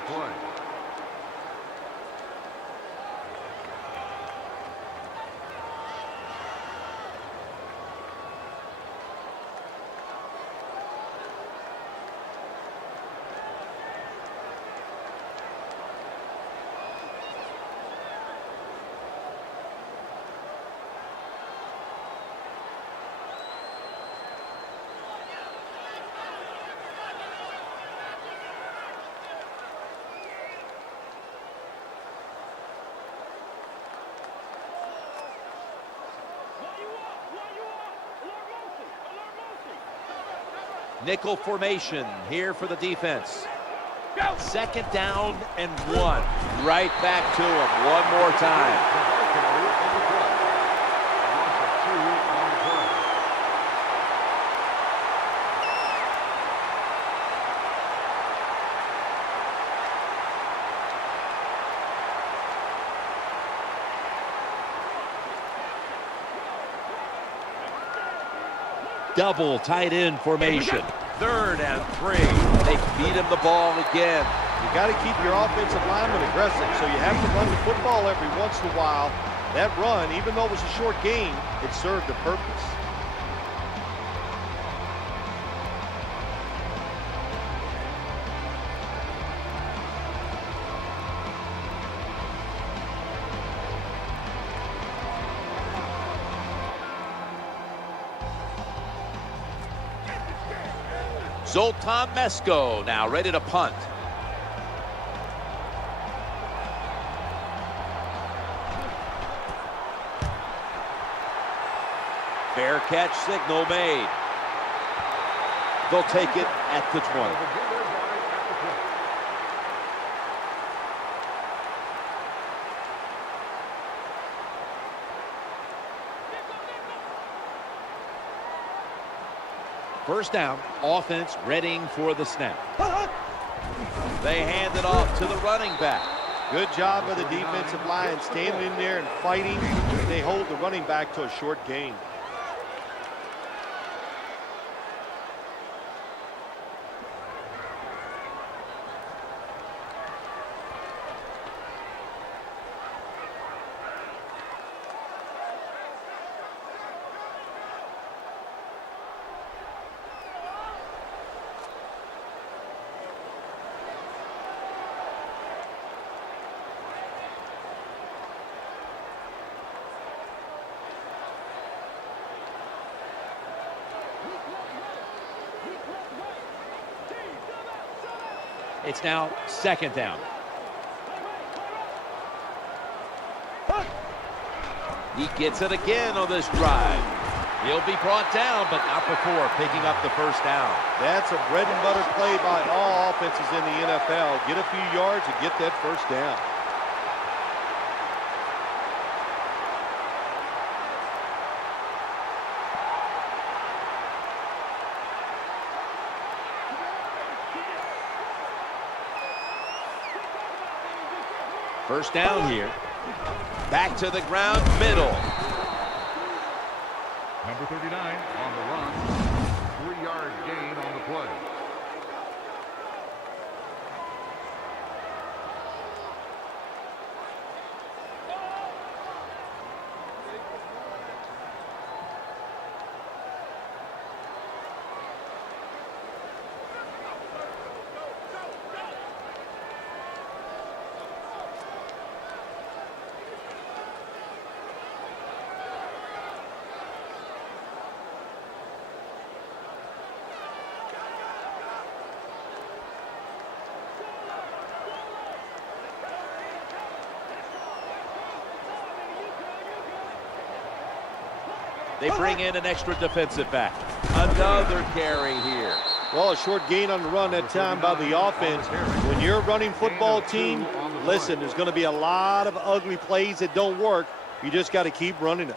Nickel formation here for the defense. 2nd down and 1. Right back to him one more time. Double tight end formation. 3rd and 3. They feed him the ball again. You got to keep your offensive lineman aggressive, so you have to run the football every once in a while. That run, even though it was a short gain, it served a purpose. Zoltan Mesko now ready to punt. Fair catch signal made. They'll take it at the 20. First down, offense readying for the snap. They hand it off to the running back. Good job by the defensive line, standing in there and fighting. They hold the running back to a short gain. It's now 2nd down. He gets it again on this drive. He'll be brought down, but not before picking up the first down. That's a bread and butter play by all offenses in the NFL. Get a few yards and get that first down. First down here. Back to the ground, middle. Number 39 on the run. 3-yard gain on the play. They bring in an extra defensive back. Another carry here. Well, a short gain on the run that time by the offense. When you're a running football team, listen, there's going to be a lot of ugly plays that don't work. You just got to keep running it.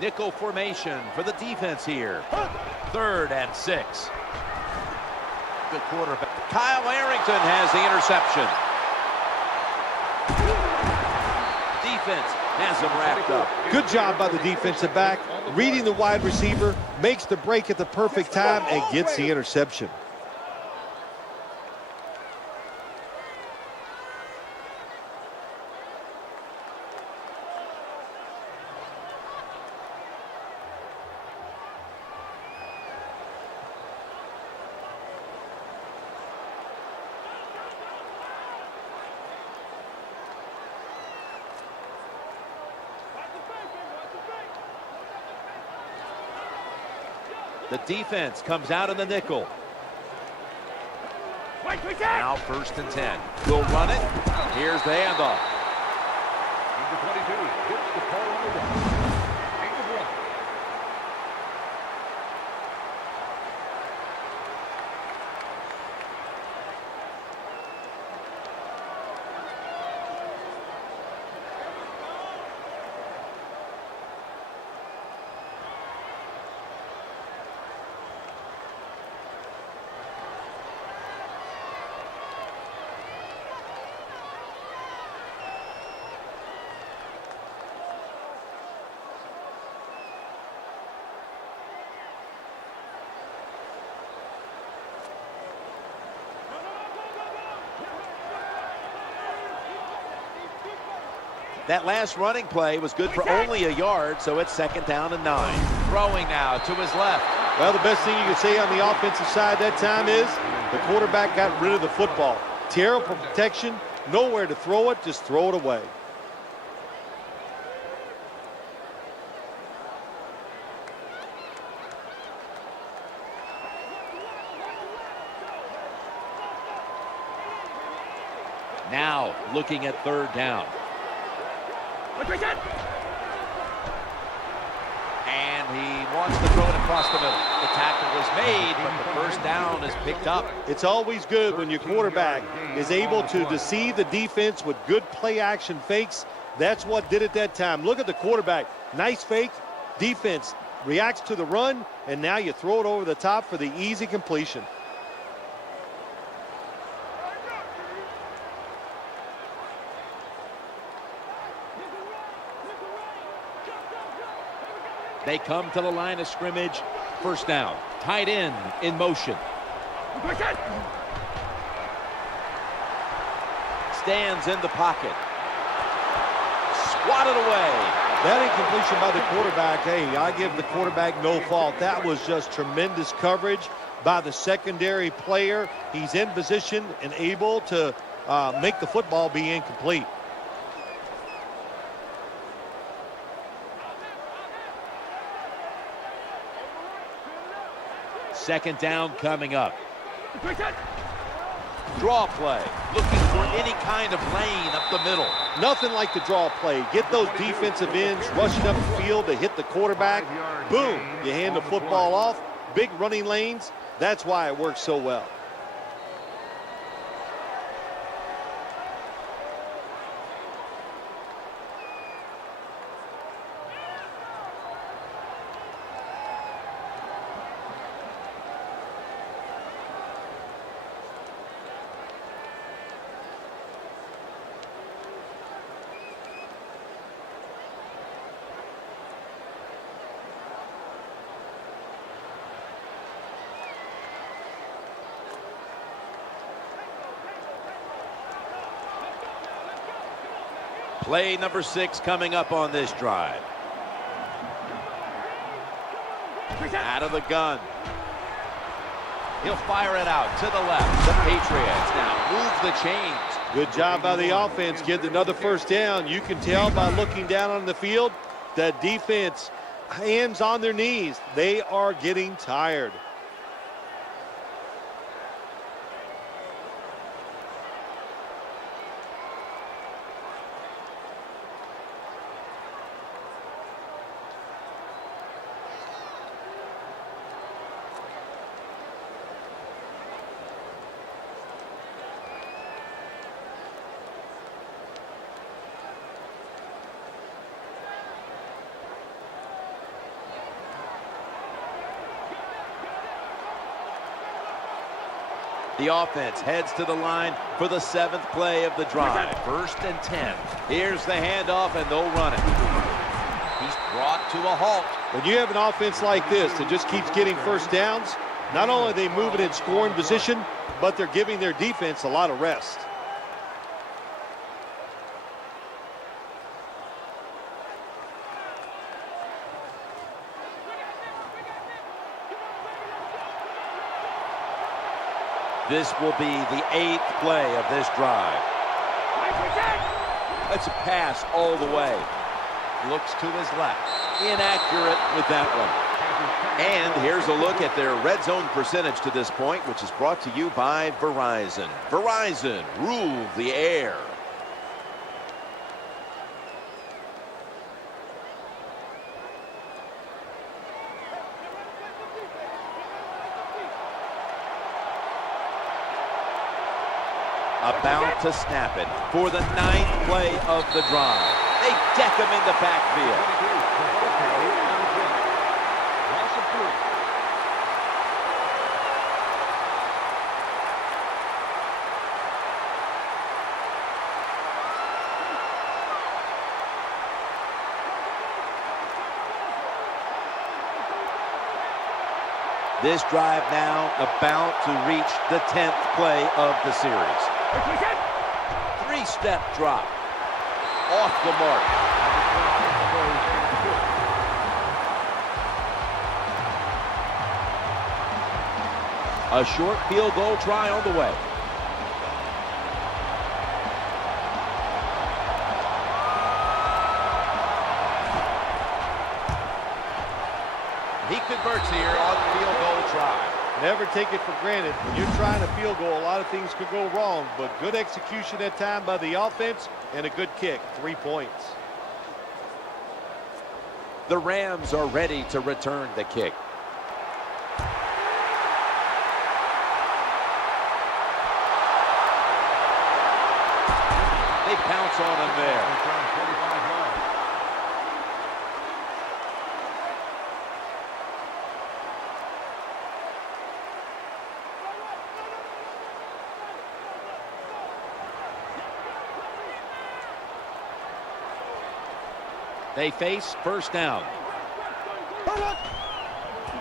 Nickel formation for the defense here. 3rd and 6. Good quarterback. Kyle Arrington has the interception. Defense has him wrapped up. Good job by the defensive back. Reading the wide receiver, makes the break at the perfect time, and gets the interception. The defense comes out in the nickel. Now 1st and 10. We'll run it. Here's the handoff. Number 22 gets the call on the run. 8 of 1. That last running play was good for only a yard, so it's 2nd down and 9. Throwing now to his left. Well, the best thing you can say on the offensive side that time is the quarterback got rid of the football. Terrible protection, nowhere to throw it, just throw it away. Now looking at 3rd down. And he wants to throw it across the middle. The tackle was made, but the first down is picked up. It's always good when your quarterback is able to deceive the defense with good play action fakes. That's what did it that time. Look at the quarterback. Nice fake. Defense reacts to the run, and now you throw it over the top for the easy completion. They come to the line of scrimmage. 1st down. Tight end in motion. Stands in the pocket. Swatted away. That incompletion by the quarterback, hey, I give the quarterback no fault. That was just tremendous coverage by the secondary player. He's in position and able to make the football be incomplete. Second down coming up. Draw play, looking for any kind of lane up the middle. Nothing like the draw play. Get those defensive ends rushing up the field to hit the quarterback. Boom, you hand the football off. Big running lanes. That's why it works so well. Play number 6 coming up on this drive. Out of the gun. He'll fire it out to the left. The Patriots now move the chains. Good job by the offense. Get another first down. You can tell by looking down on the field that defense, hands on their knees. They are getting tired. The offense heads to the line for the 7th play of the drive. 1st and 10. Here's the handoff, and they'll run it. He's brought to a halt. When you have an offense like this that just keeps getting first downs, not only are they moving in scoring position, but they're giving their defense a lot of rest. This will be the 8th play of this drive. That's a pass all the way. Looks to his left. Inaccurate with that one. And here's a look at their red zone percentage to this point, which is brought to you by Verizon. Verizon, rule the air. About to snap it for the 9th play of the drive. They deck him in the backfield. This drive now about to reach the 10th play of the series. 3-step drop. Off the mark. A short field goal try on the way. He converts here on the field goal try. Never take it for granted. When you're trying a field goal, a lot of things could go wrong, but good execution that time by the offense and a good kick. 3 points. The Rams are ready to return the kick. They pounce on him there. They face first down.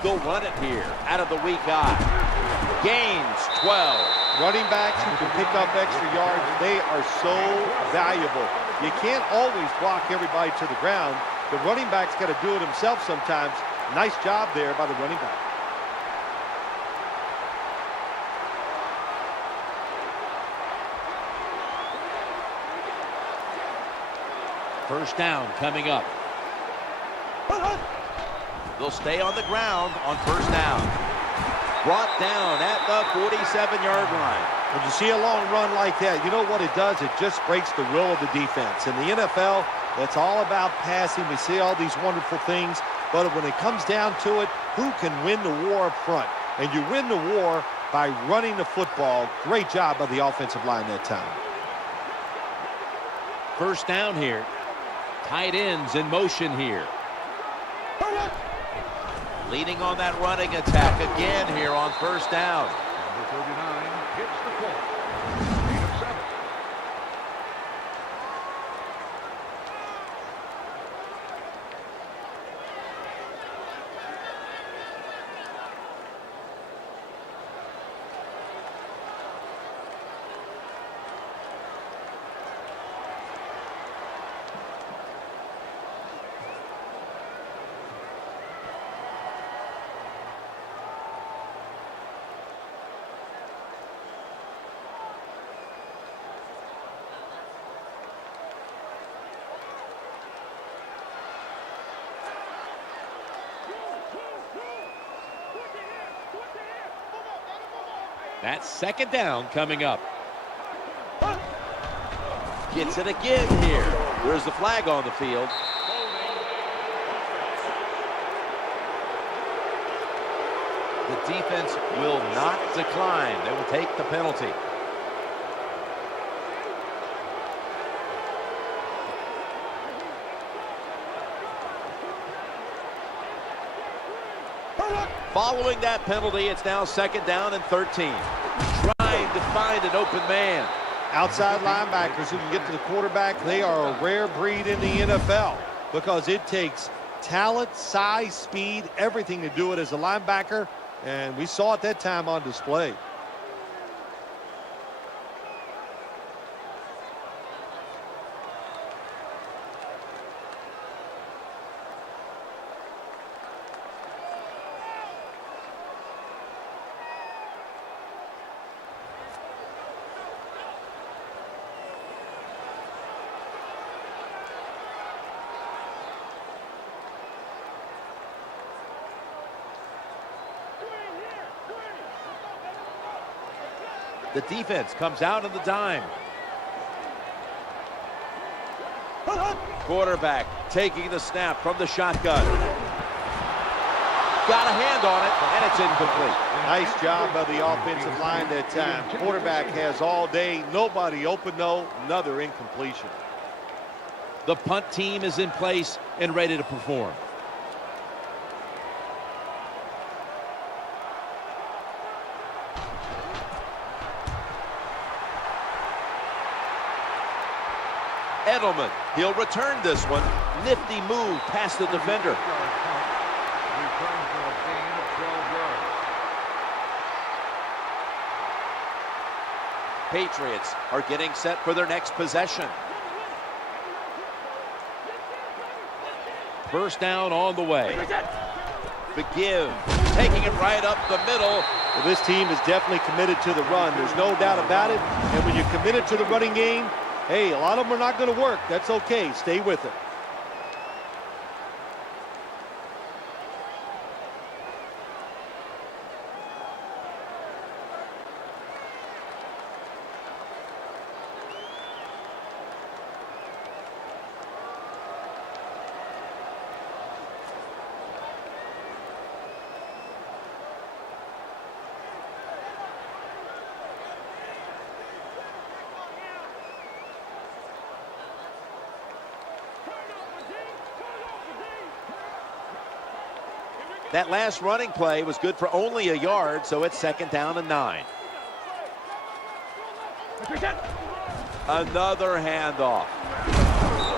They'll run it here out of the weak eye. Gains 12. Running backs who can pick up extra yards, they are so valuable. You can't always block everybody to the ground. The running back's got to do it himself sometimes. Nice job there by the running back. First down coming up. They'll stay on the ground on first down. Brought down at the 47-yard line. When you see a long run like that, you know what it does? It just breaks the will of the defense. In the NFL, it's all about passing. We see all these wonderful things, but when it comes down to it, who can win the war up front? And you win the war by running the football. Great job by the offensive line that time. First down here. Tight ends in motion here. Leading on that running attack again here on first down. Number 39 hits the floor. Gain of 7. That's second down coming up. Gets it again here. There's the flag on the field. The defense will not decline. They will take the penalty. Following that penalty, it's now second down and 13. Trying to find an open man. Outside linebackers who can get to the quarterback, they are a rare breed in the NFL because it takes talent, size, speed, everything to do it as a linebacker, and we saw it that time on display. The defense comes out on the dime. Quarterback taking the snap from the shotgun. Got a hand on it, and it's incomplete. Nice job by the offensive line that time. Quarterback has all day. Nobody open, though. Another incompletion. The punt team is in place and ready to perform. Edelman, he'll return this one. Nifty move past the defender. Return for a gain of 12 yards. Patriots are getting set for their next possession. First down on the way. The give, taking it right up the middle. Well, this team is definitely committed to the run. There's no doubt about it. And when you're committed to the running game, hey, a lot of them are not going to work. That's okay. Stay with it. That last running play was good for only a yard, so it's second down and 9. Another handoff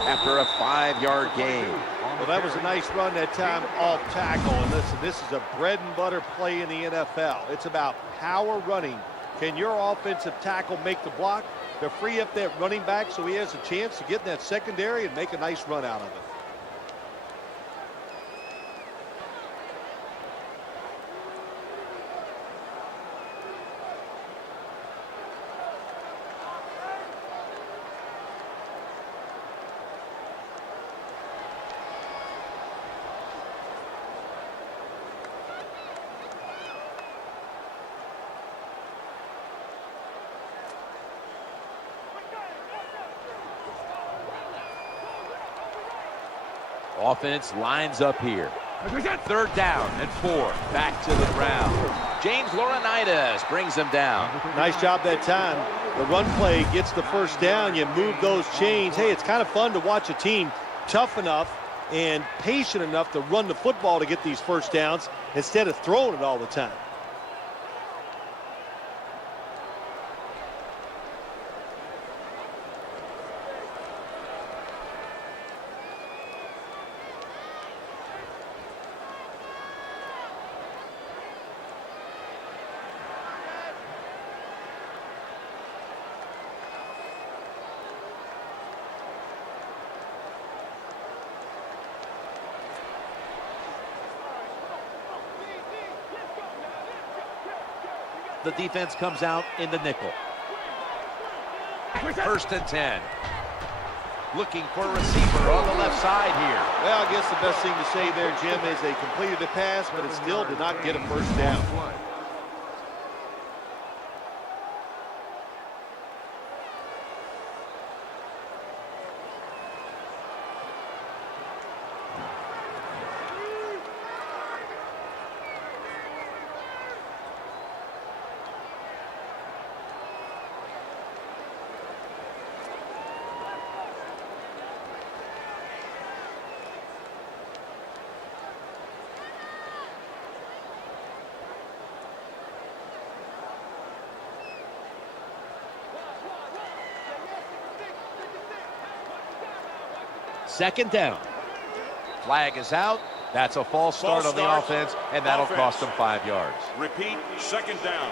after a 5-yard gain. Well, that was a nice run that time off tackle. And listen, this is a bread and butter play in the NFL. It's about power running. Can your offensive tackle make the block to free up that running back so he has a chance to get in that secondary and make a nice run out of it? Offense lines up here. Third down and 4. Back to the ground. James Laurinaitis brings him down. Nice job that time. The run play gets the first down. You move those chains. Hey, it's kind of fun to watch a team tough enough and patient enough to run the football to get these first downs instead of throwing it all the time. The defense comes out in the nickel. First and 10. Looking for a receiver on the left side here. Well, I guess the best thing to say there, Jim, is they completed the pass, but it still did not get a first down. Second down. Flag is out. That's a false start on the offense, and that'll cost them 5 yards. Repeat, second down.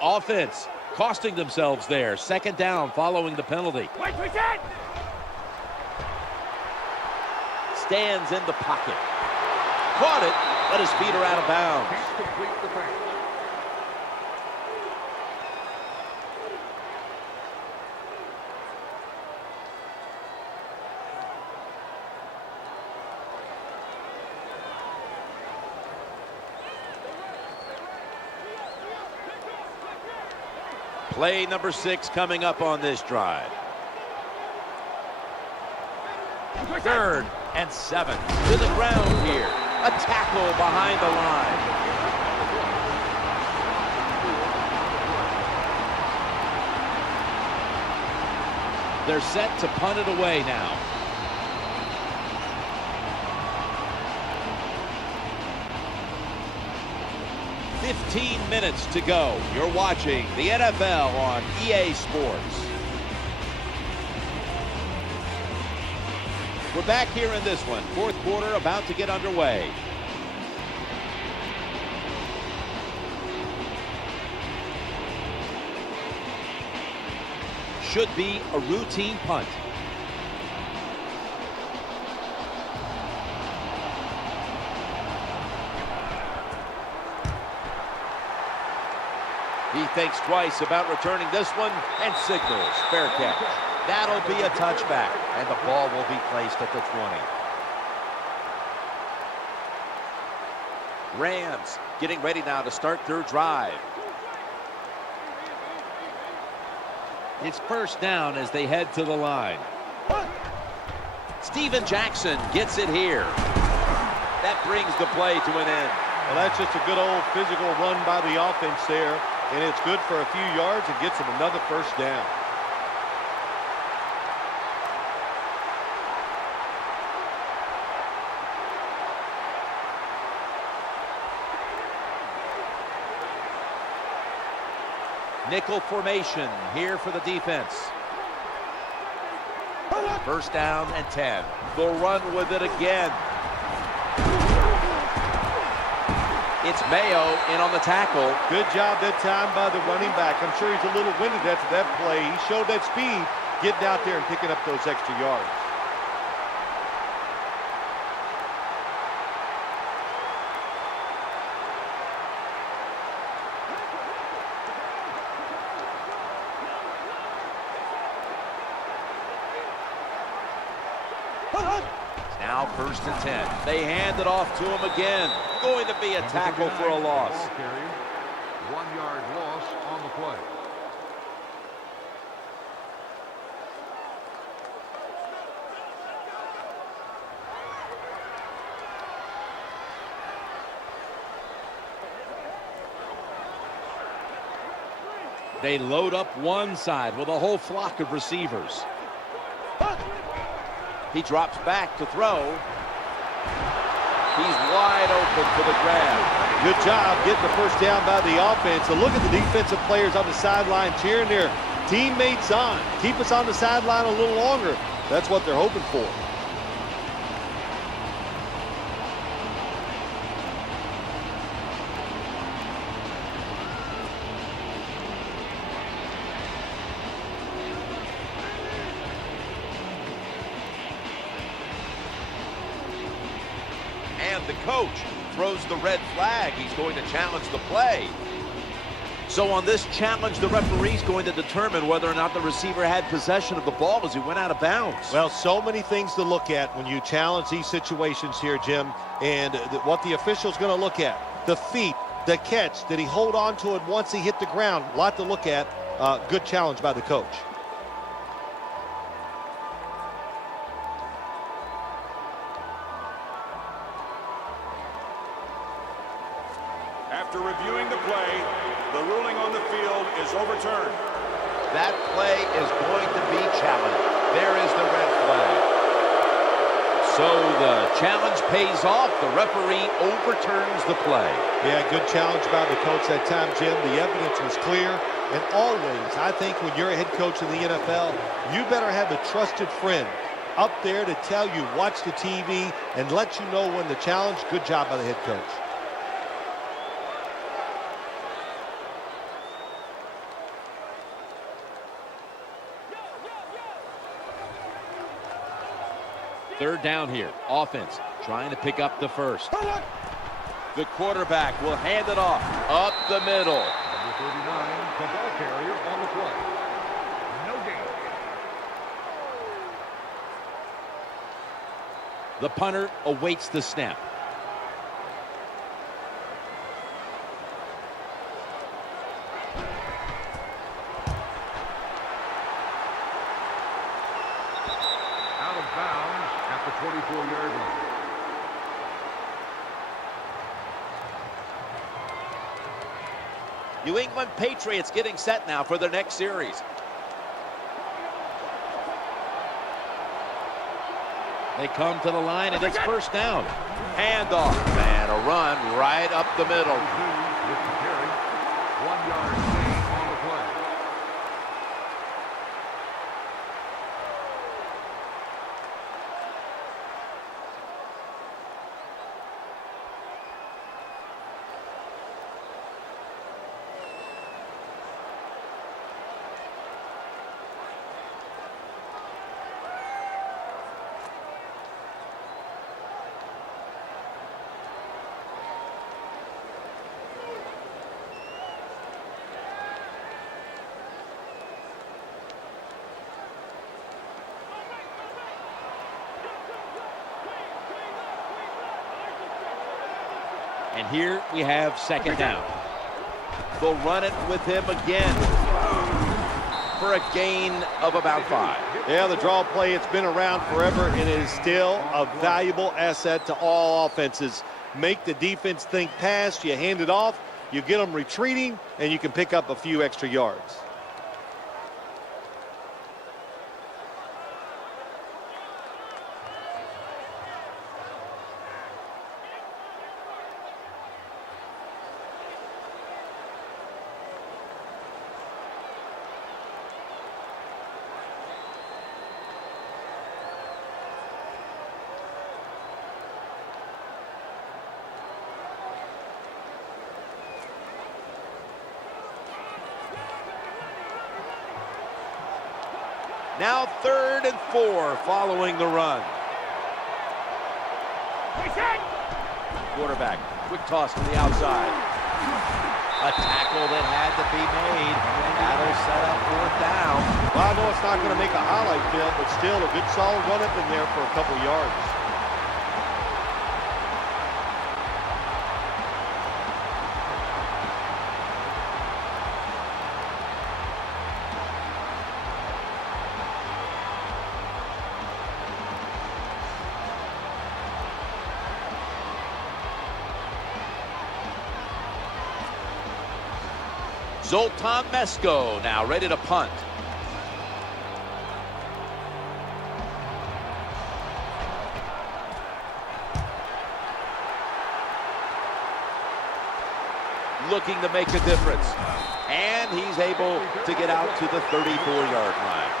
Offense costing themselves there. Second down following the penalty. Stands in the pocket. Caught it, but his feet are out of bounds. Play number 6 coming up on this drive. Third and 7 to the ground here. A tackle behind the line. They're set to punt it away now. "15 minutes to go." You're watching the NFL on EA Sports. We're back here in this one. Fourth quarter about to get underway. Should be a routine punt. He thinks twice about returning this one and signals fair catch. That'll be a touchback, and the ball will be placed at the 20. Rams getting ready now to start their drive. It's first down as they head to the line. Steven Jackson gets it here. That brings the play to an end. Well, that's just a good old physical run by the offense there, and it's good for a few yards and gets them another first down. Nickel formation here for the defense. First down and 10. They'll run with it again. It's Mayo in on the tackle. Good job that time by the running back. I'm sure he's a little winded after that play. He showed that speed, getting out there and picking up those extra yards. Now first and 10. They hand it off to him again. Going to be a tackle for a loss. 1 yard loss on the play. They load up one side with a whole flock of receivers. He drops back to throw. He's wide open for the grab. Good job getting the first down by the offense. And look at the defensive players on the sideline cheering their teammates on. Keep us on the sideline a little longer. That's what they're hoping for. And the coach throws the red flag. He's going to challenge the play. So on this challenge, the referee's going to determine whether or not the receiver had possession of the ball as he went out of bounds. Well, so many things to look at when you challenge these situations here, Jim. And what the official's going to look at. The feet, the catch. Did he hold on to it once he hit the ground? A lot to look at. Good challenge by the coach. After reviewing the play, the ruling on the field is overturned. That play is going to be challenged. There is the red flag. So the challenge pays off. The referee overturns the play. Yeah, good challenge by the coach that time, Jim. The evidence was clear. And always, I think when you're a head coach in the NFL, you better have a trusted friend up there to tell you, watch the TV, and let you know when the challenge. Good job by the head coach. Third down here. Offense trying to pick up the first. The quarterback will hand it off up the middle. Number 39, the ball carrier on the play. No gain. The punter awaits the snap. Out of bounds at the 24-yard line. New England Patriots getting set now for their next series. They come to the line and it's first down. Handoff and a run right up the middle. With the carry, 1 yard gain on the play. And here we have second down. They'll run it with him again for a gain of about 5. Yeah, the draw play, it's been around forever, and it is still a valuable asset to all offenses. Make the defense think pass, you hand it off, you get them retreating, and you can pick up a few extra yards. Now 3rd and 4 following the run. Quarterback, quick toss to the outside. A tackle that had to be made. That'll set up 4th down. Well, I know it's not going to make a highlight film, but still a good solid run up in there for a couple yards. Zoltan Mesko now ready to punt. Looking to make a difference. And he's able to get out to the 34-yard line.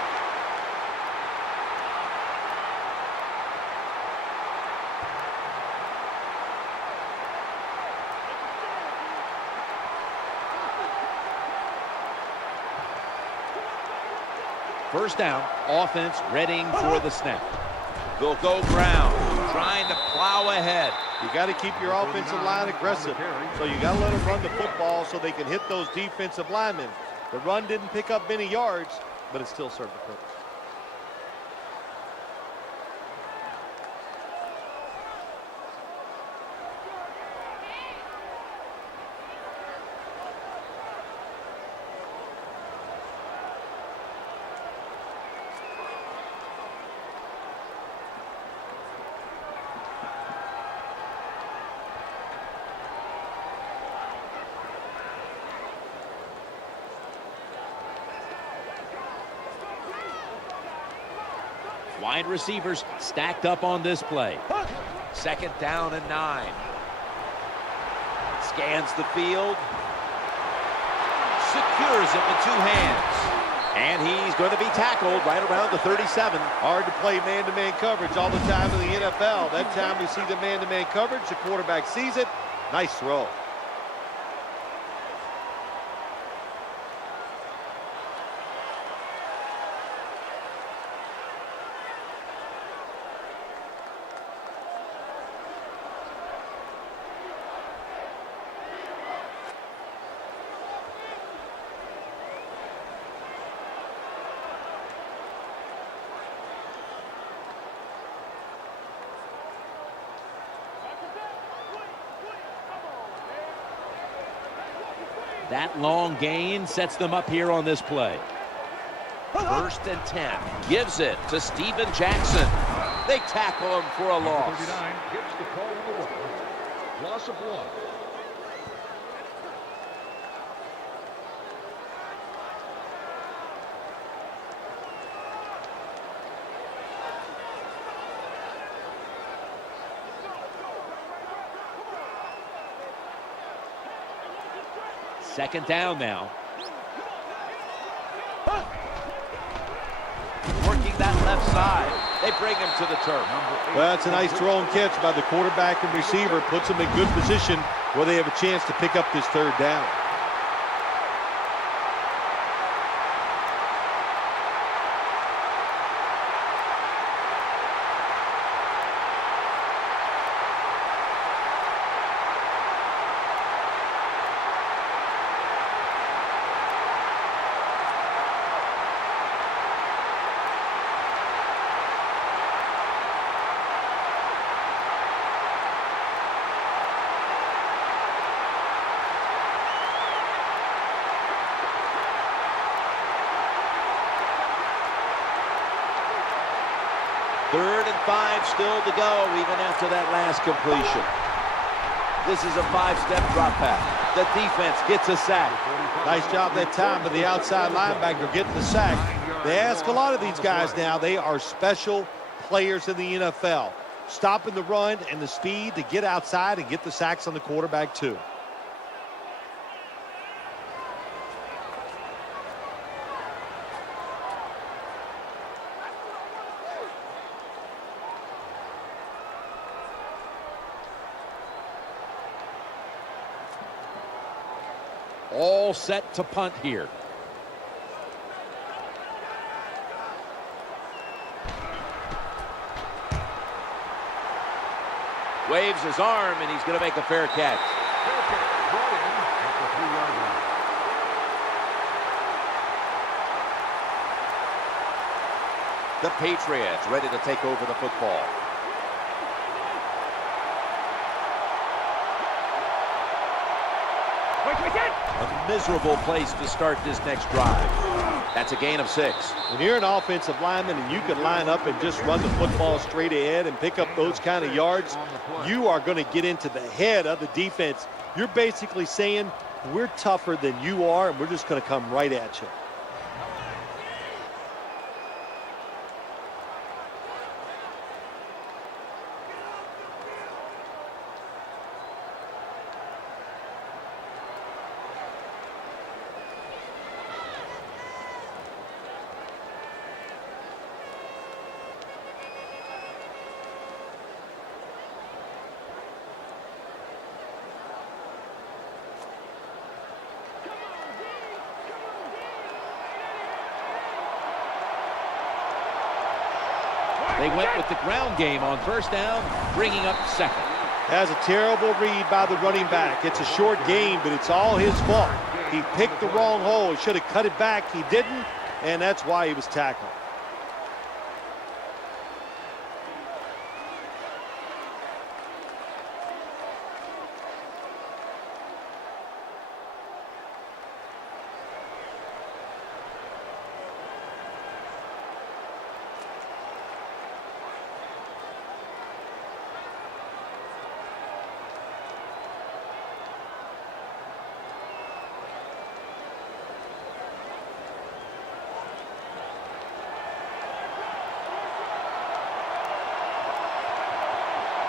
First down, offense readying for the snap. They'll go ground, trying to plow ahead. You got to keep your offensive line aggressive. So you got to let them run the football so they can hit those defensive linemen. The run didn't pick up many yards, but it still served the purpose. Wide receivers stacked up on this play. Second down and 9. Scans the field. Secures it with 2 hands. And he's going to be tackled right around the 37. Hard to play man-to-man coverage all the time in the NFL. That time we see the man-to-man coverage, the quarterback sees it. Nice throw. That long gain sets them up here on this play. First and 10. Gives it to Steven Jackson. They tackle him for a loss. 39 gets the call on the run. Loss of 1. Second down now. Working that left side. They bring him to the turf. Well, that's a nice throw and catch by the quarterback and receiver. Puts them in good position where they have a chance to pick up this third down. Third and 5 still to go, even after that last completion. This is a 5-step drop pass. The defense gets a sack. Nice job that time by the outside linebacker getting the sack. They ask a lot of these guys now. They are special players in the NFL. Stopping the run and the speed to get outside and get the sacks on the quarterback too. All set to punt here. Waves his arm, and he's going to make a fair catch. Brought in at the 3-yard line. The Patriots ready to take over the football. A miserable place to start this next drive. That's a gain of 6. When you're an offensive lineman and you can line up and just run the football straight ahead and pick up those kind of yards, you are going to get into the head of the defense. You're basically saying, we're tougher than you are, and we're just going to come right at you. They went with the ground game on first down, bringing up second. That's a terrible read by the running back. It's a short game, but it's all his fault. He picked the wrong hole. He should have cut it back. He didn't, and that's why he was tackled.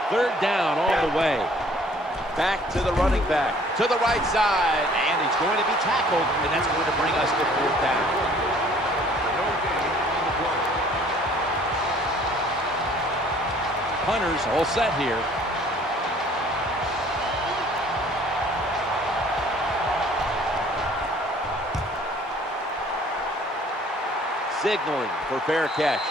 Third down on the way. Back to the running back, to the right side, and he's going to be tackled, and that's going to bring us to fourth down. Punters all set here. Signaling for fair catch.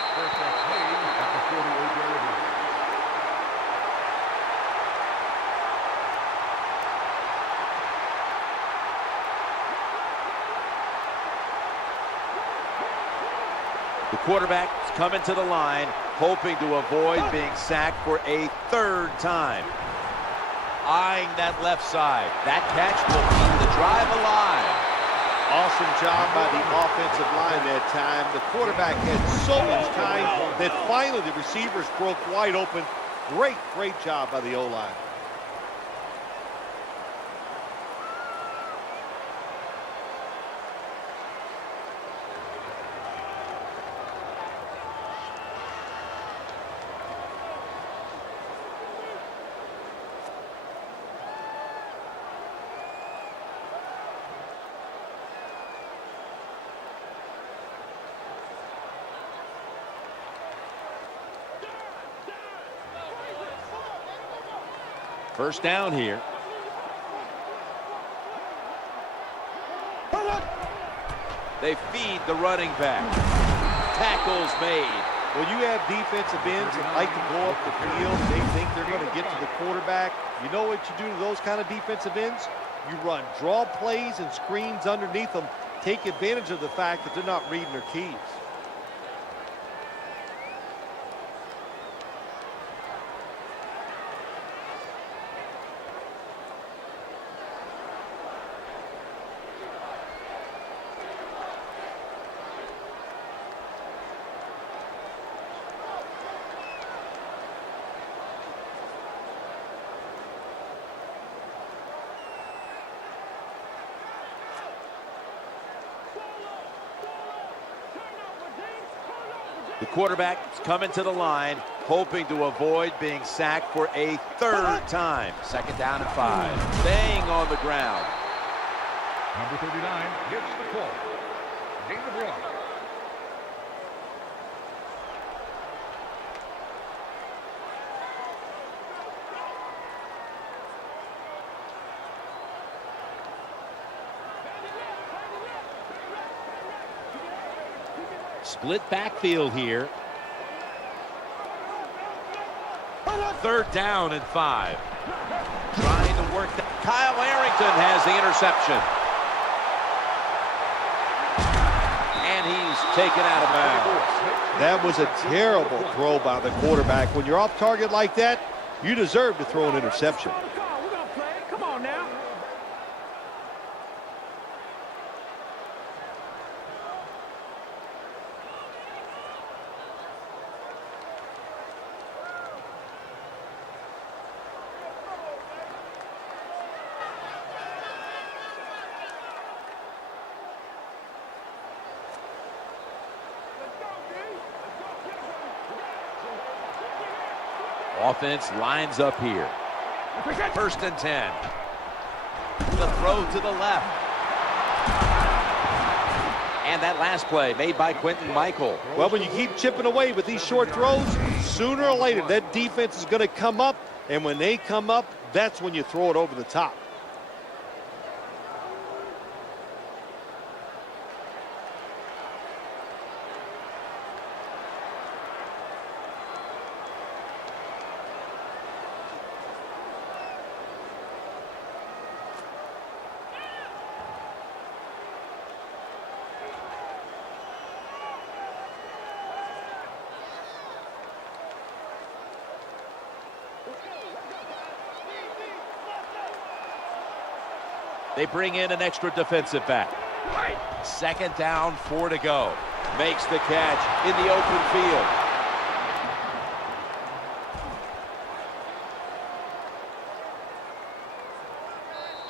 The quarterback is coming to the line, hoping to avoid being sacked for a third time. Eyeing that left side. That catch will keep the drive alive. Awesome job by the offensive line that time. The quarterback had so much time that finally the receivers broke wide open. Great job by the O-line. First down here. They feed the running back. Tackles made. When you have defensive ends that like to go up the field, they think they're going to get to the quarterback. You know what you do to those kind of defensive ends? You run draw plays and screens underneath them. Take advantage of the fact that they're not reading their keys. The quarterback is coming to the line, hoping to avoid being sacked for a third time. Second down and 5. Staying on the ground. Number 39 gets the call. David Ross. Split backfield here. Third down and 5. Trying to work that. Kyle Arrington has the interception. And he's taken out of bounds. That was a terrible throw by the quarterback. When you're off target like that, you deserve to throw an interception. Come on now. Offense lines up here. 1st and 10. The throw to the left. And that last play made by Quentin Michael. Well, when you keep chipping away with these short throws, sooner or later that defense is going to come up, and when they come up, that's when you throw it over the top. They bring in an extra defensive back. 2nd down, 4 to go. Makes the catch in the open field.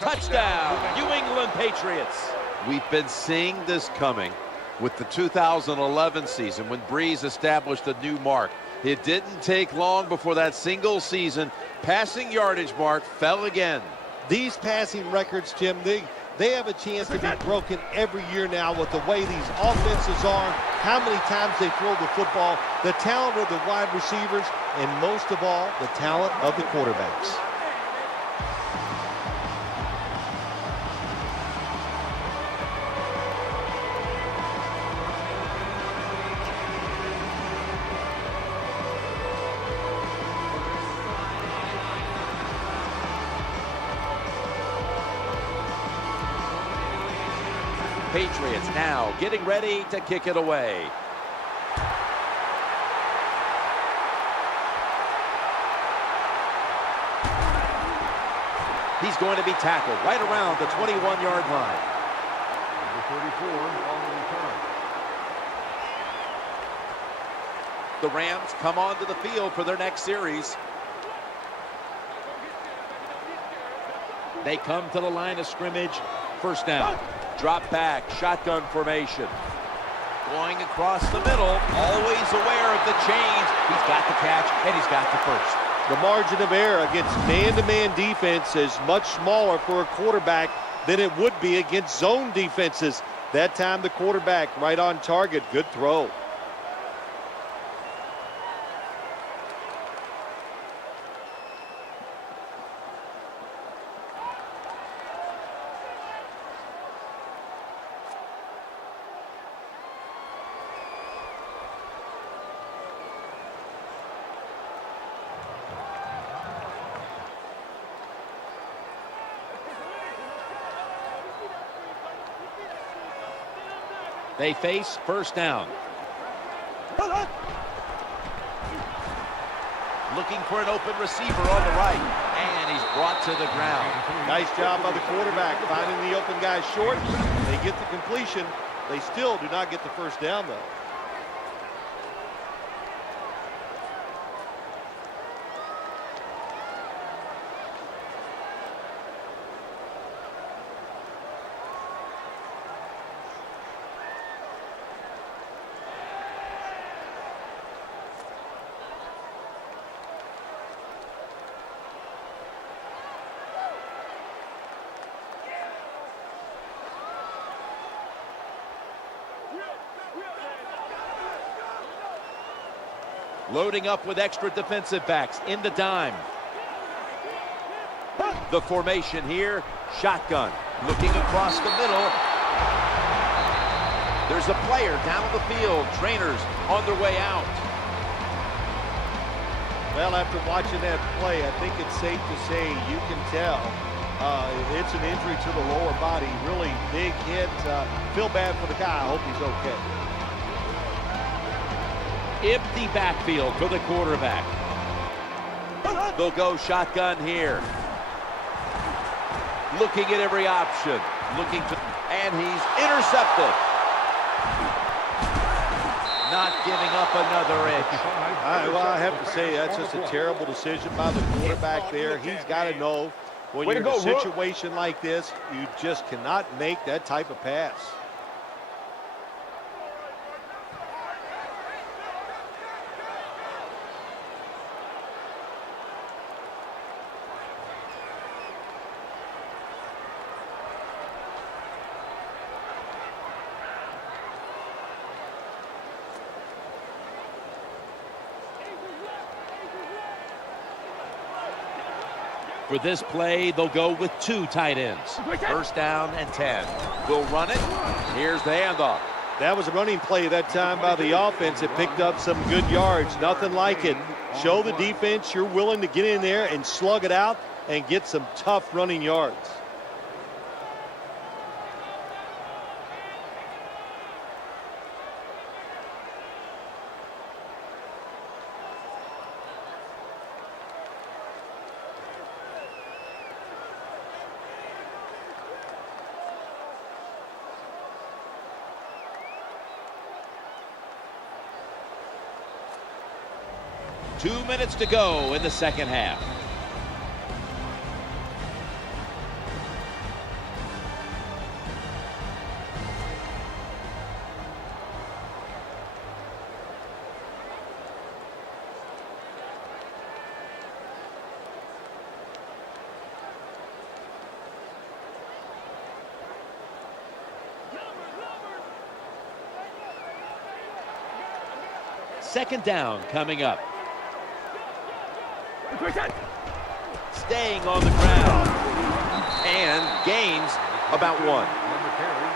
Touchdown, New England Patriots. We've been seeing this coming with the 2011 season when Breeze established a new mark. It didn't take long before that single season passing yardage mark fell again. These passing records, Jim, they have a chance to be broken every year now with the way these offenses are, how many times they throw the football, the talent of the wide receivers, and most of all, the talent of the quarterbacks. Patriots now getting ready to kick it away. He's going to be tackled right around the 21-yard line. Number 34 on the return. The Rams come onto the field for their next series. They come to the line of scrimmage. 1st down. Drop back, shotgun formation. Going across the middle, always aware of the change. He's got the catch, and he's got the first. The margin of error against man-to-man defense is much smaller for a quarterback than it would be against zone defenses. That time the quarterback right on target. Good throw. They face 1st down. Looking for an open receiver on the right. And he's brought to the ground. Nice job by the quarterback finding the open guy short. They get the completion. They still do not get the 1st down, though. Loading up with extra defensive backs in the dime. The formation here, shotgun. Looking across the middle. There's a player down the field. Trainers on their way out. Well, after watching that play, I think it's safe to say you can tell it's an injury to the lower body. Really big hit. Feel bad for the guy. I hope he's okay. Empty backfield for the quarterback. They'll go shotgun here. Looking at every option. And he's intercepted. Not giving up another inch. Well, I have to say that's just a terrible decision by the quarterback there. He's got to know when you're in a situation like this, you just cannot make that type of pass. For this play, they'll go with 2 tight ends. First down and 10. We'll run it. Here's the handoff. That was a running play that time by the offense. It picked up some good yards. Nothing like it. Show the defense you're willing to get in there and slug it out and get some tough running yards. Two minutes to go in the second half. Second down coming up. Staying on the ground. And gains about 1. On the carry,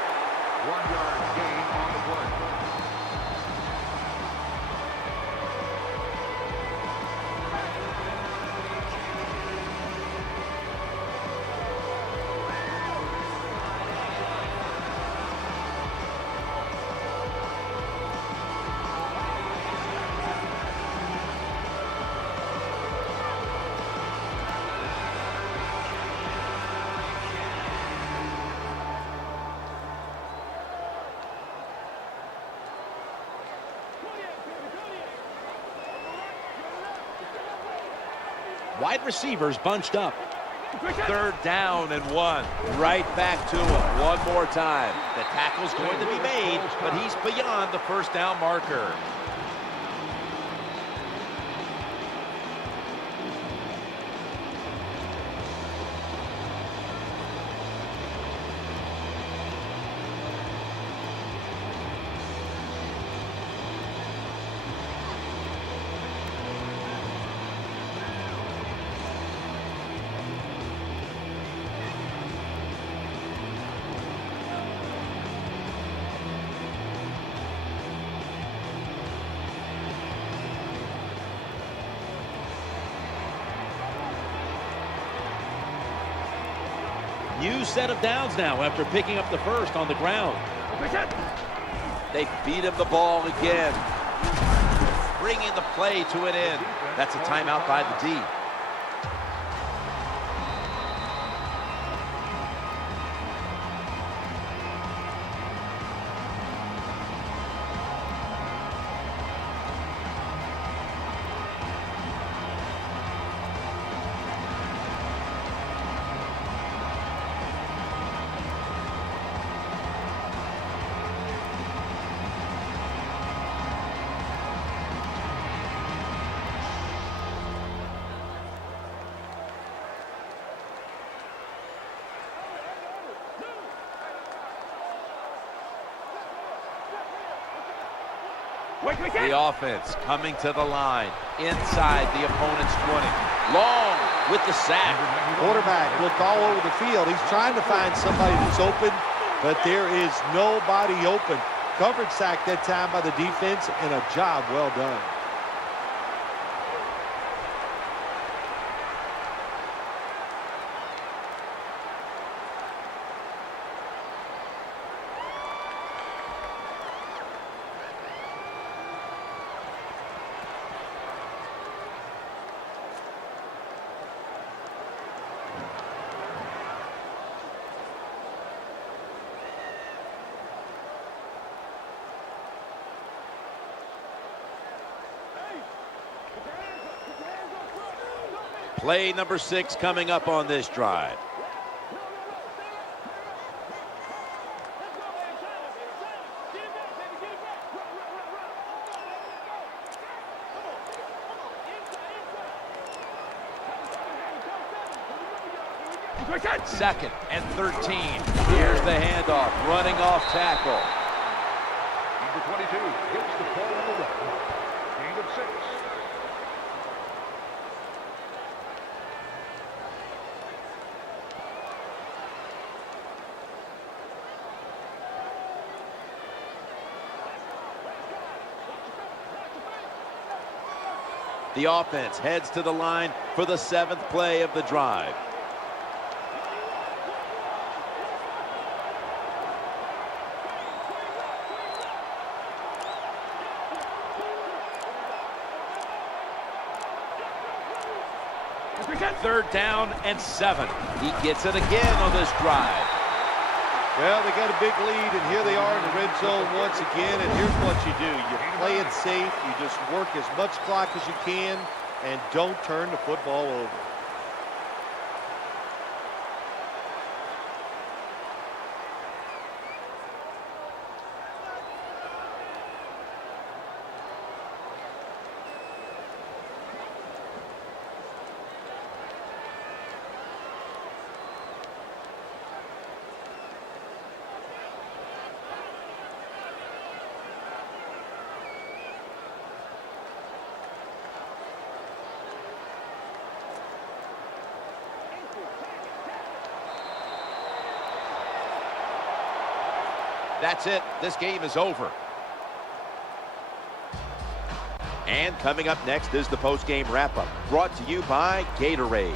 1 yard gain on the play. Wide receivers bunched up. Third down and 1. Right back to him one more time. The tackle's going to be made, but he's beyond the first down marker. New set of downs now after picking up the first on the ground. They feed him the ball again, bringing the play to an end. That's a timeout by the D. The offense coming to the line inside the opponent's 20. Long with the sack. Quarterback looked all over the field. He's trying to find somebody that's open, but there is nobody open. Coverage sack that time by the defense, and a job well done. Play number 6 coming up on this drive. Second and 13. Here's the handoff, running off tackle. Number 22 hits the ball on the run. Gain of 6. The offense heads to the line for the 7th play of the drive. Third down and 7. He gets it again on this drive. Well, they got a big lead, and here they are in the red zone once again. And here's what you do. You play it safe. You just work as much clock as you can and don't turn the football over. That's it. This game is over. And coming up next is the post-game wrap-up, brought to you by Gatorade.